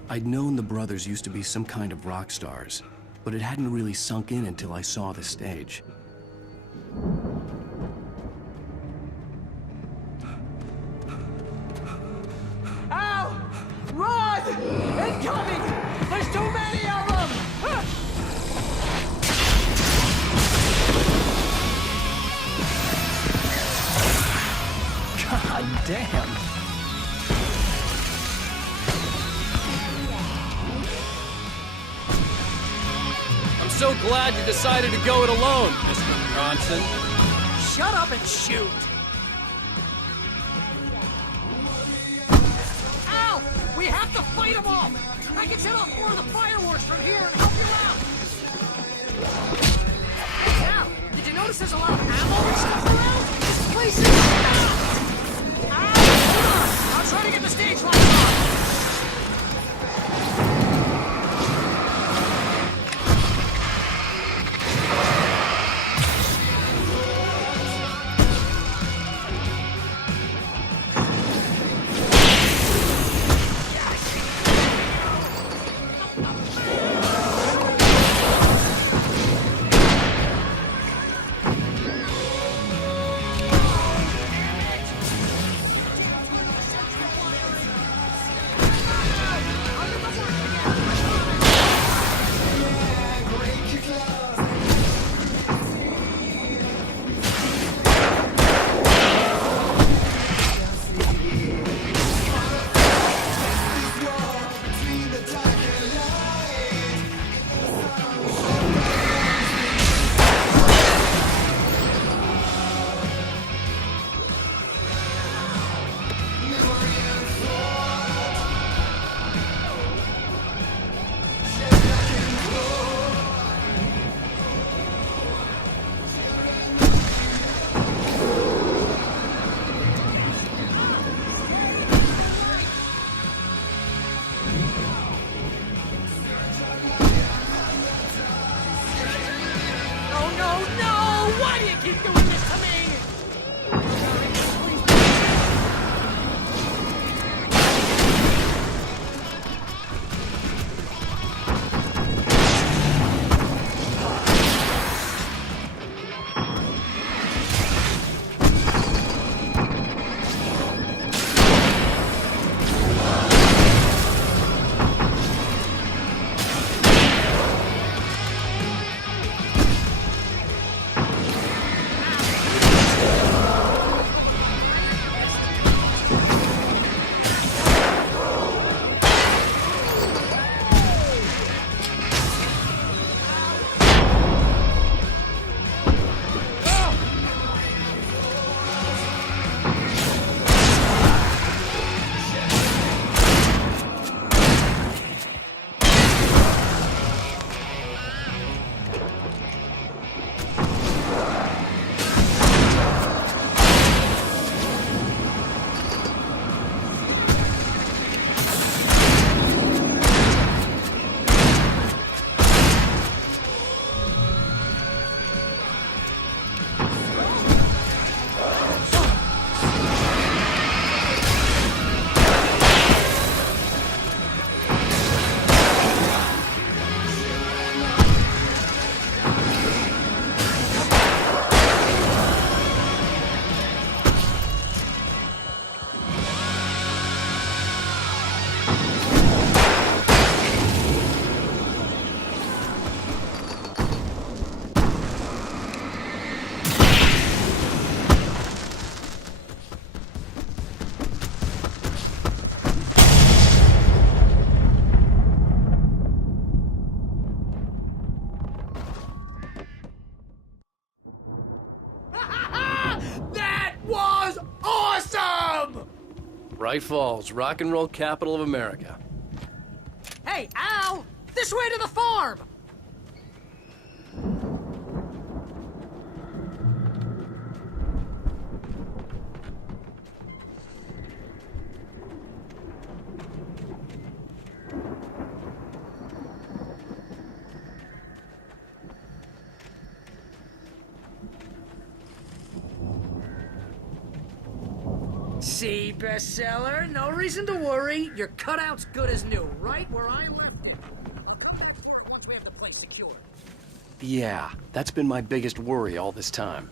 I'd known the brothers used to be some kind of rock stars, but it hadn't really sunk in until I saw the stage. Ow! Run! Incoming! There's too many of them! God damn! I'm so glad you decided to go it alone, Mr. Ransom. Shut up and shoot! Ow! We have to fight them off! I can set off more of the fireworks from here and help you out! Now, did you notice there's a lot of ammo and stuff around? This place is... Ow! I'm trying to get the stage lights on! Bright Falls, rock and roll capital of America. Hey, Al! This way to the farm! See, bestseller? No reason to worry. Your cutout's good as new, right where I left it. Once we have the place secured. Yeah, that's been my biggest worry all this time.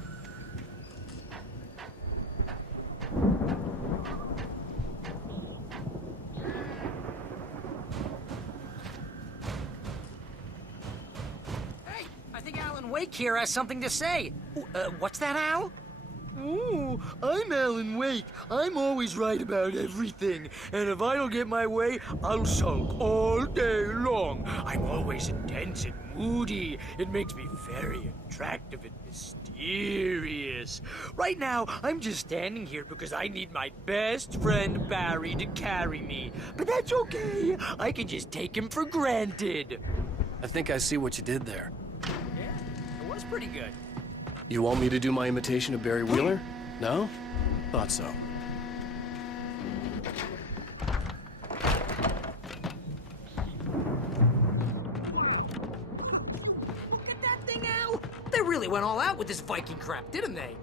Hey, I think Alan Wake here has something to say. What's that, Al? Ooh, I'm Alan Wake. I'm always right about everything. And if I don't get my way, I'll sulk all day long. I'm always intense and moody. It makes me very attractive and mysterious. Right now, I'm just standing here because I need my best friend Barry to carry me. But that's okay. I can just take him for granted. I think I see what you did there. Yeah, it was pretty good. You want me to do my imitation of Barry Wheeler? No? Thought so. Look at that thing, Al! They really went all out with this Viking crap, didn't they?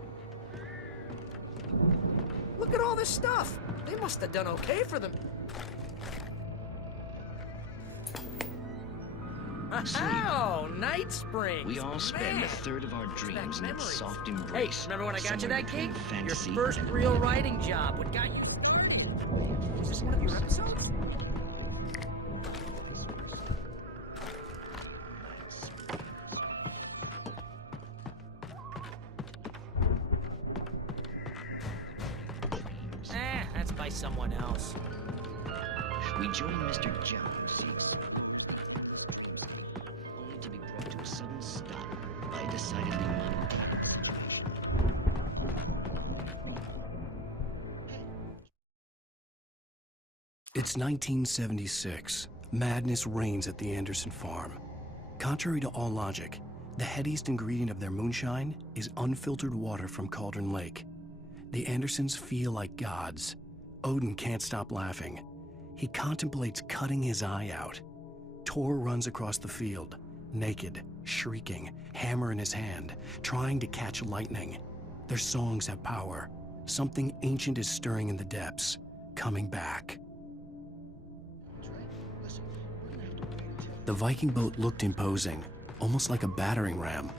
Look at all this stuff. They must have done okay for them. Oh, Night Springs. We all spend Man. a third of our dreams in its memories. soft embrace. Hey, remember when I got you somewhere that gig? between fantasy Your first and real reality. writing job. What got you? Is this one of your episodes? That's by someone else. We join Mr. Jones, only to be brought to a sudden stop by a decidedly unpleasant situation. It's 1976. Madness reigns at the Anderson farm. Contrary to all logic, the headiest ingredient of their moonshine is unfiltered water from Cauldron Lake. The Andersons feel like gods. Odin can't stop laughing. He contemplates cutting his eye out. Tor runs across the field, naked, shrieking, hammer in his hand, trying to catch lightning. Their songs have power. Something ancient is stirring in the depths, coming back. The Viking boat looked imposing, almost like a battering ram.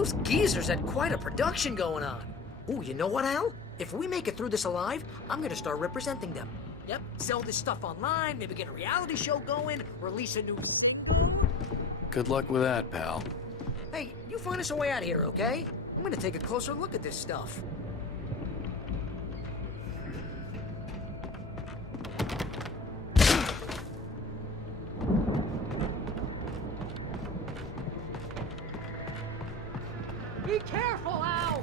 Those geezers had quite a production going on. Ooh, you know what, Al? If we make it through this alive, I'm gonna start representing them. Yep, sell this stuff online, maybe get a reality show going, release a new... Good luck with that, pal. Hey, you find us a way out of here, okay? I'm gonna take a closer look at this stuff. Be careful, Al!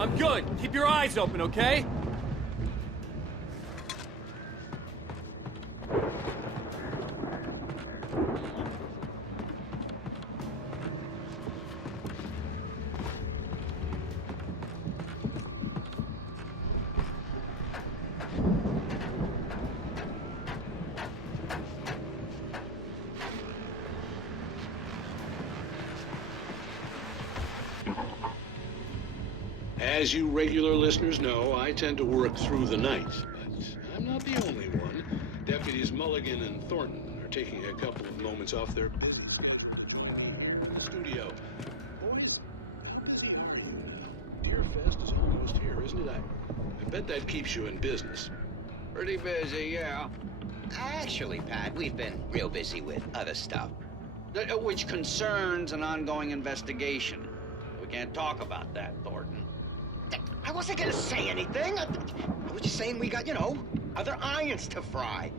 I'm good. Keep your eyes open, okay? As you regular listeners know, I tend to work through the night, but I'm not the only one. Deputies Mulligan and Thornton are taking a couple of moments off their business. Studio. Deerfest is almost here, isn't it? I bet that keeps you in business. Pretty busy, yeah. Actually, Pat, we've been real busy with other stuff, which concerns an ongoing investigation. We can't talk about that, Thornton. I wasn't gonna say anything. I was just saying we got, other irons to fry.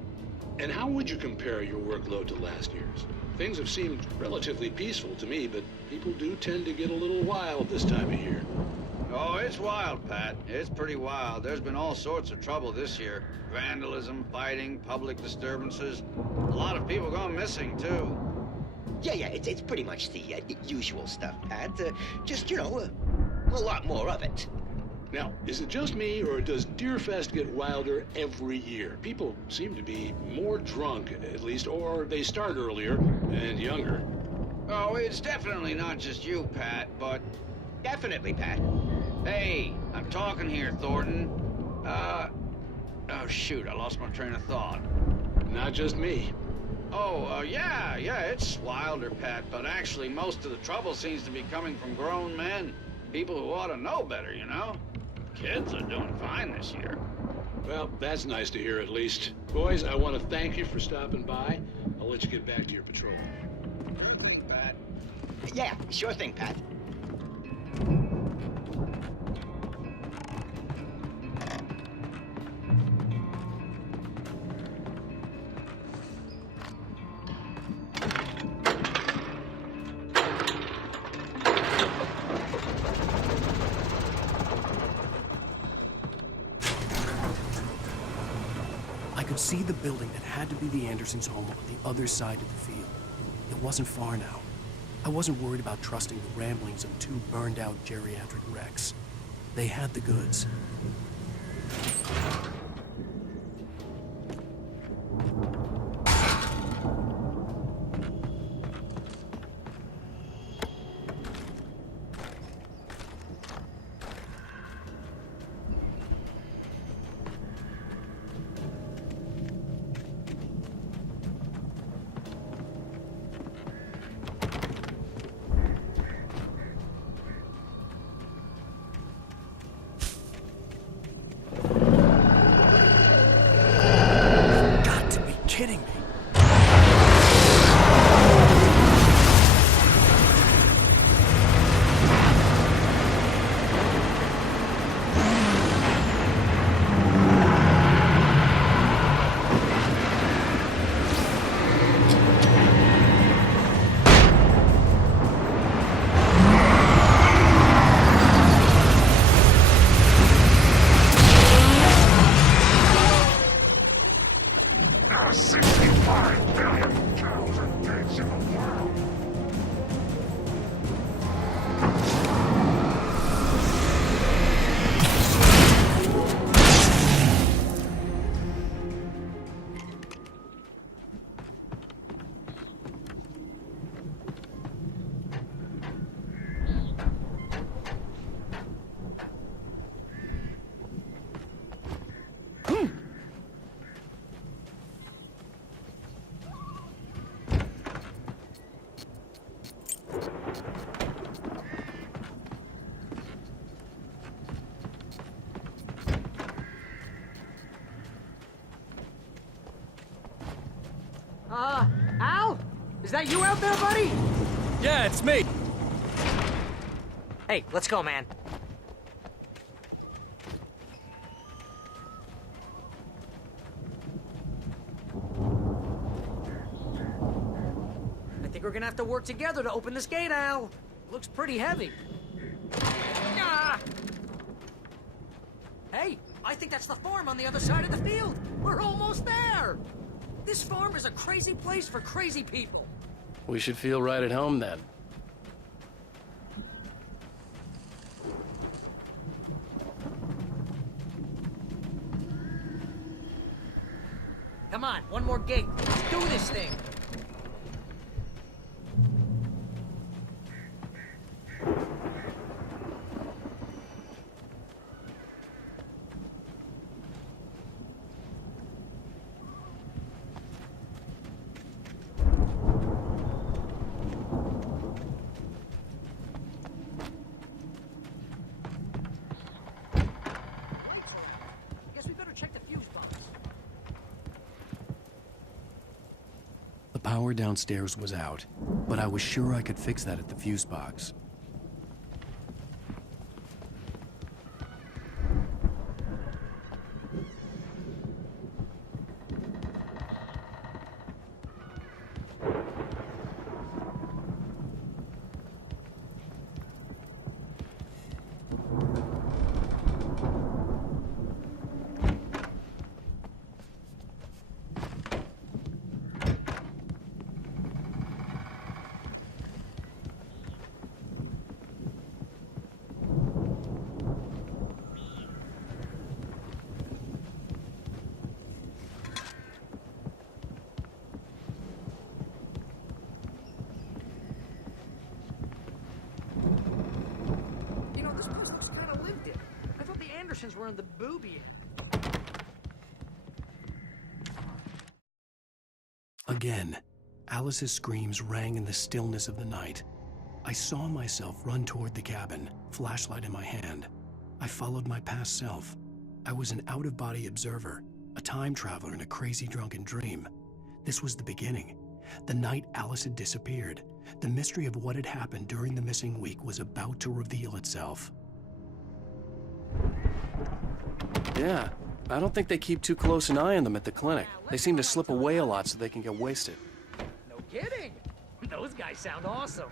And how would you compare your workload to last year's? Things have seemed relatively peaceful to me, but people do tend to get a little wild this time of year. Oh, it's wild, Pat. It's pretty wild. There's been all sorts of trouble this year. Vandalism, fighting, public disturbances. A lot of people gone missing, too. Yeah, it's pretty much the usual stuff, Pat. Just, a lot more of it. Now, is it just me, or does Deerfest get wilder every year? People seem to be more drunk, at least, or they start earlier and younger. Oh, it's definitely not just you, Pat, but... Definitely, Pat. Hey, I'm talking here, Thornton. Oh, shoot, I lost my train of thought. Not just me. Oh, yeah, it's wilder, Pat, but actually most of the trouble seems to be coming from grown men. People who ought to know better, Kids are doing fine this year. Well, that's nice to hear at least. Boys, I want to thank you for stopping by. I'll let you get back to your patrol. Sure thing, Pat. Yeah, sure thing, Pat. I could see the building that had to be the Andersons' home on the other side of the field. It wasn't far now. I wasn't worried about trusting the ramblings of two burned-out geriatric wrecks. They had the goods. that you out there, buddy? Yeah, it's me. Hey, let's go, man. I think we're gonna have to work together to open this gate, Al. Looks pretty heavy. Ah! Hey, I think that's the farm on the other side of the field. We're almost there. This farm is a crazy place for crazy people. We should feel right at home then. Come on, one more gate. Let's do this thing. Guess we better check the fuse box. The power downstairs was out, but I was sure I could fix that at the fuse box. You know, this place looks kind of lived in. I thought the Andersons were in the booby end. Again, Alice's screams rang in the stillness of the night. I saw myself run toward the cabin, flashlight in my hand. I followed my past self. I was an out-of-body observer, a time traveler in a crazy drunken dream. This was the beginning. The night Alice had disappeared. The mystery of what had happened during the missing week was about to reveal itself. Yeah, I don't think they keep too close an eye on them at the clinic. They seem to slip away a lot so they can get wasted. No kidding. Those guys sound awesome.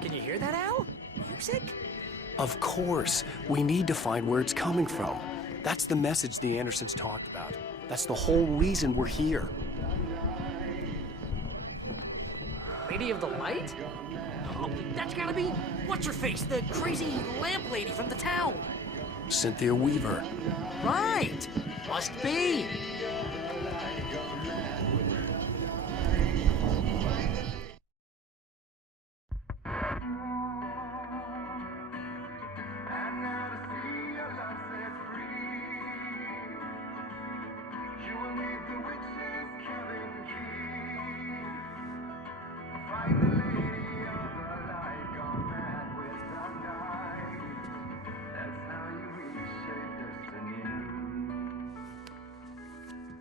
Can you hear that, Al? Music? Of course. We need to find where it's coming from. That's the message the Andersons talked about. That's the whole reason we're here. Lady of the Light? Oh, that's gotta be... What's-her-face? The crazy lamp lady from the town. Cynthia Weaver. Right. Must be.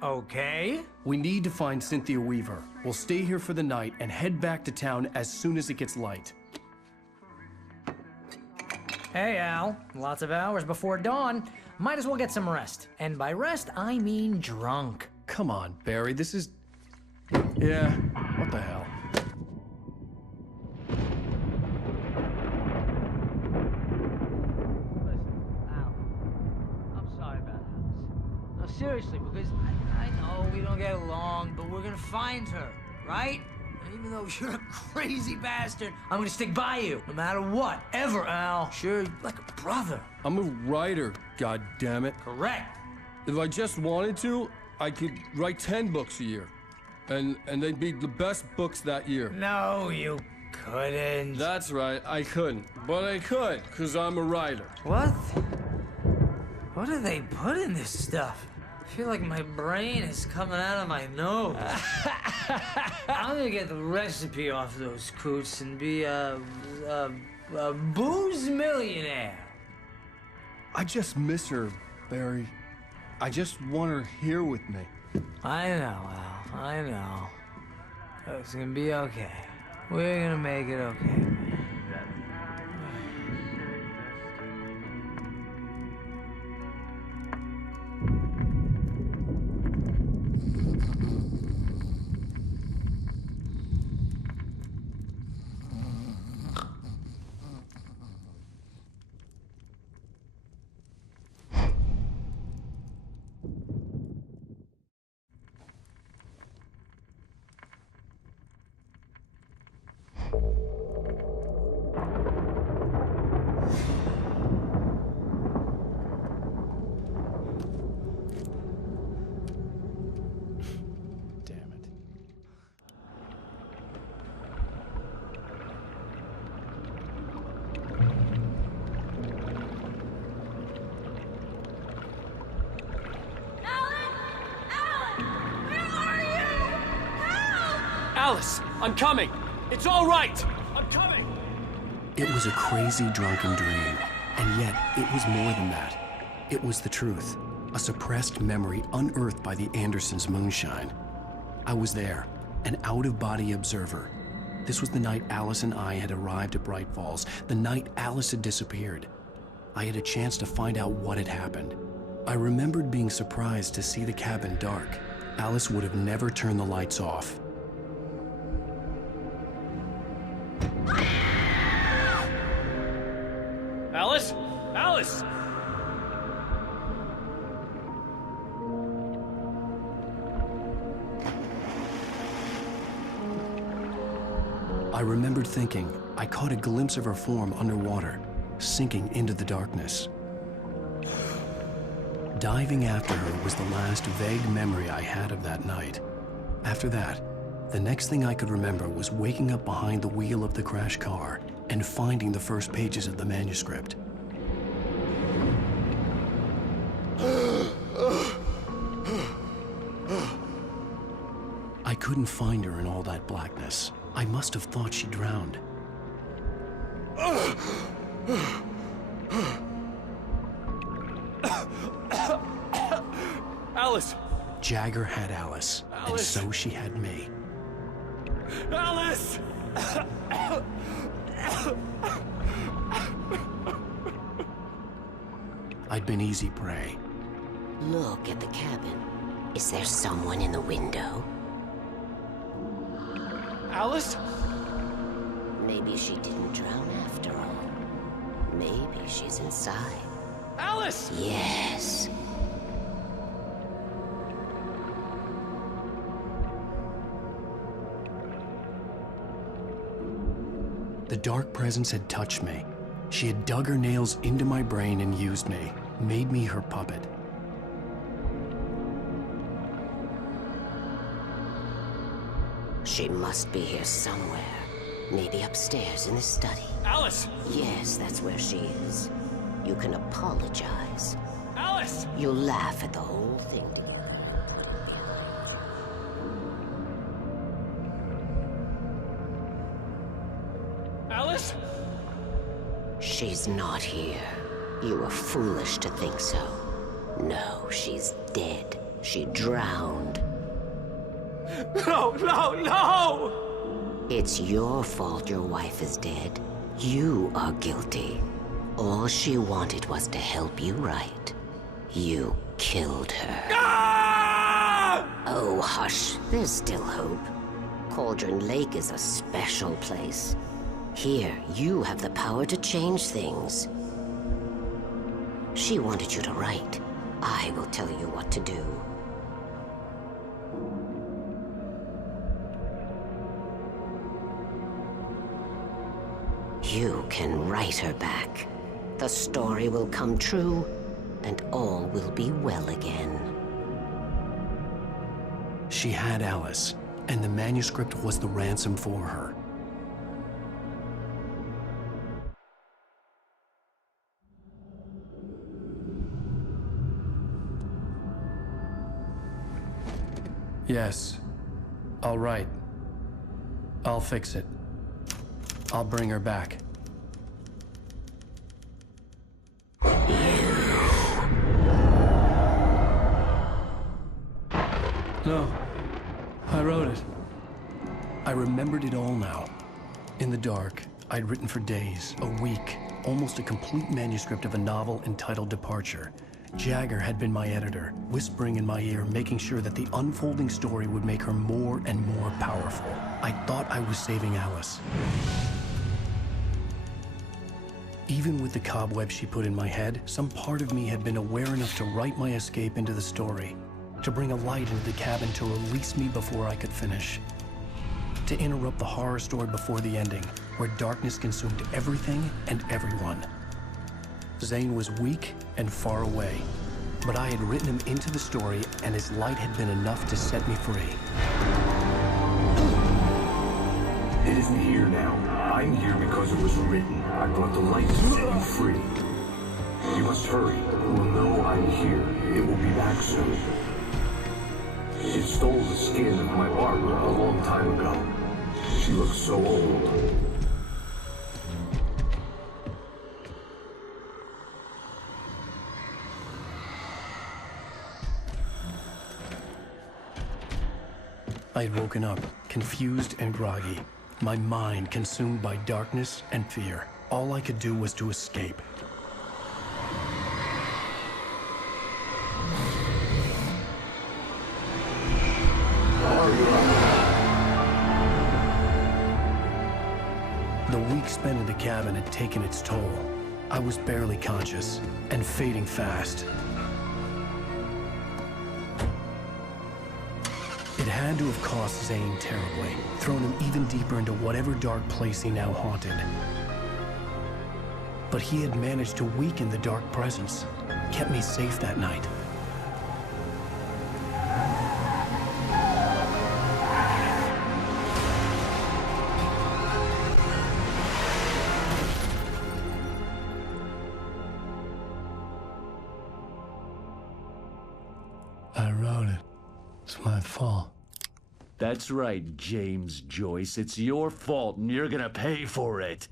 Okay. We need to find Cynthia Weaver. We'll stay here for the night and head back to town as soon as it gets light. Hey, Al. Lots of hours before dawn. Might as well get some rest. And by rest, I mean drunk. Come on, Barry, this is... Yeah, what the hell? Seriously, because I know we don't get along, but we're gonna find her, right? And even though you're a crazy bastard, I'm gonna stick by you, no matter what, ever, Al. Sure, like a brother. I'm a writer, goddammit. Correct. If I just wanted to, I could write 10 books a year. And they'd be the best books that year. No, you couldn't. That's right, I couldn't. But I could, because I'm a writer. What? What do they put in this stuff? I feel like my brain is coming out of my nose. I'm gonna get the recipe off those coots and be, A booze millionaire. I just miss her, Barry. I just want her here with me. I know, Al. I know. It's gonna be okay. We're gonna make it okay. Alice, I'm coming. It's all right. I'm coming. It was a crazy, drunken dream, and yet it was more than that. It was the truth, a suppressed memory unearthed by the Andersons' moonshine. I was there, an out-of-body observer. This was the night Alice and I had arrived at Bright Falls, the night Alice had disappeared. I had a chance to find out what had happened. I remembered being surprised to see the cabin dark. Alice would have never turned the lights off. Alice? Alice! I remembered thinking I caught a glimpse of her form underwater, sinking into the darkness. Diving after her was the last vague memory I had of that night. After that, the next thing I could remember was waking up behind the wheel of the crashed car and finding the first pages of the manuscript. I couldn't find her in all that blackness. I must have thought she drowned. Alice! Jagger had Alice, and so she had me. Alice! I'd been easy prey. Look at the cabin. Is there someone in the window? Alice? Maybe she didn't drown after all. Maybe she's inside. Alice! Yes. The dark presence had touched me. She had dug her nails into my brain and used me, made me her puppet. She must be here somewhere. Maybe upstairs in the study. Alice! Yes, that's where she is. You can apologize. Alice! You'll laugh at the whole thing. Alice? She's not here. You were foolish to think so. No, she's dead. She drowned. No, no, no! It's your fault your wife is dead. You are guilty. All she wanted was to help you right. You killed her. Ah! Oh, hush. There's still hope. Cauldron Lake is a special place. Here, you have the power to change things. She wanted you to write. I will tell you what to do. You can write her back. The story will come true, and all will be well again. She had Alice, and the manuscript was the ransom for her. Yes. All right. I'll fix it. I'll bring her back. No. I wrote it. I remembered it all now. In the dark, I'd written for days, a week, almost a complete manuscript of a novel entitled Departure. Jagger had been my editor, whispering in my ear, making sure that the unfolding story would make her more and more powerful. I thought I was saving Alice. Even with the cobwebs she put in my head, some part of me had been aware enough to write my escape into the story, to bring a light into the cabin to release me before I could finish, to interrupt the horror story before the ending, where darkness consumed everything and everyone. Zane was weak and far away, but I had written him into the story, and his light had been enough to set me free. It isn't here now. I'm here because it was written. I brought the light to set you free. You must hurry. It will know I'm here. It will be back soon. It stole the skin of my Barbara a long time ago. She looks so old. I had woken up, confused and groggy, my mind consumed by darkness and fear. All I could do was to escape. The week spent in the cabin had taken its toll. I was barely conscious and fading fast. It had to have cost Zane terribly, thrown him even deeper into whatever dark place he now haunted. But he had managed to weaken the dark presence, kept me safe that night. I wrote it. It's my fault. That's right, James Joyce. It's your fault, and you're gonna pay for it.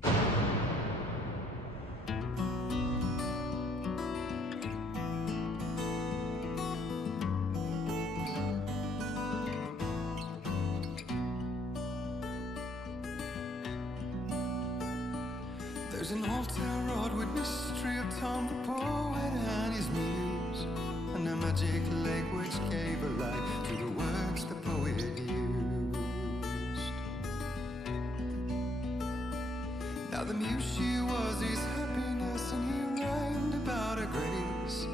There's an old town road with mystery of Tom the poet and his muse, and a magic lake which gave a light to the words the poet used. Now the muse she was his happiness, and he rhymed about her grace.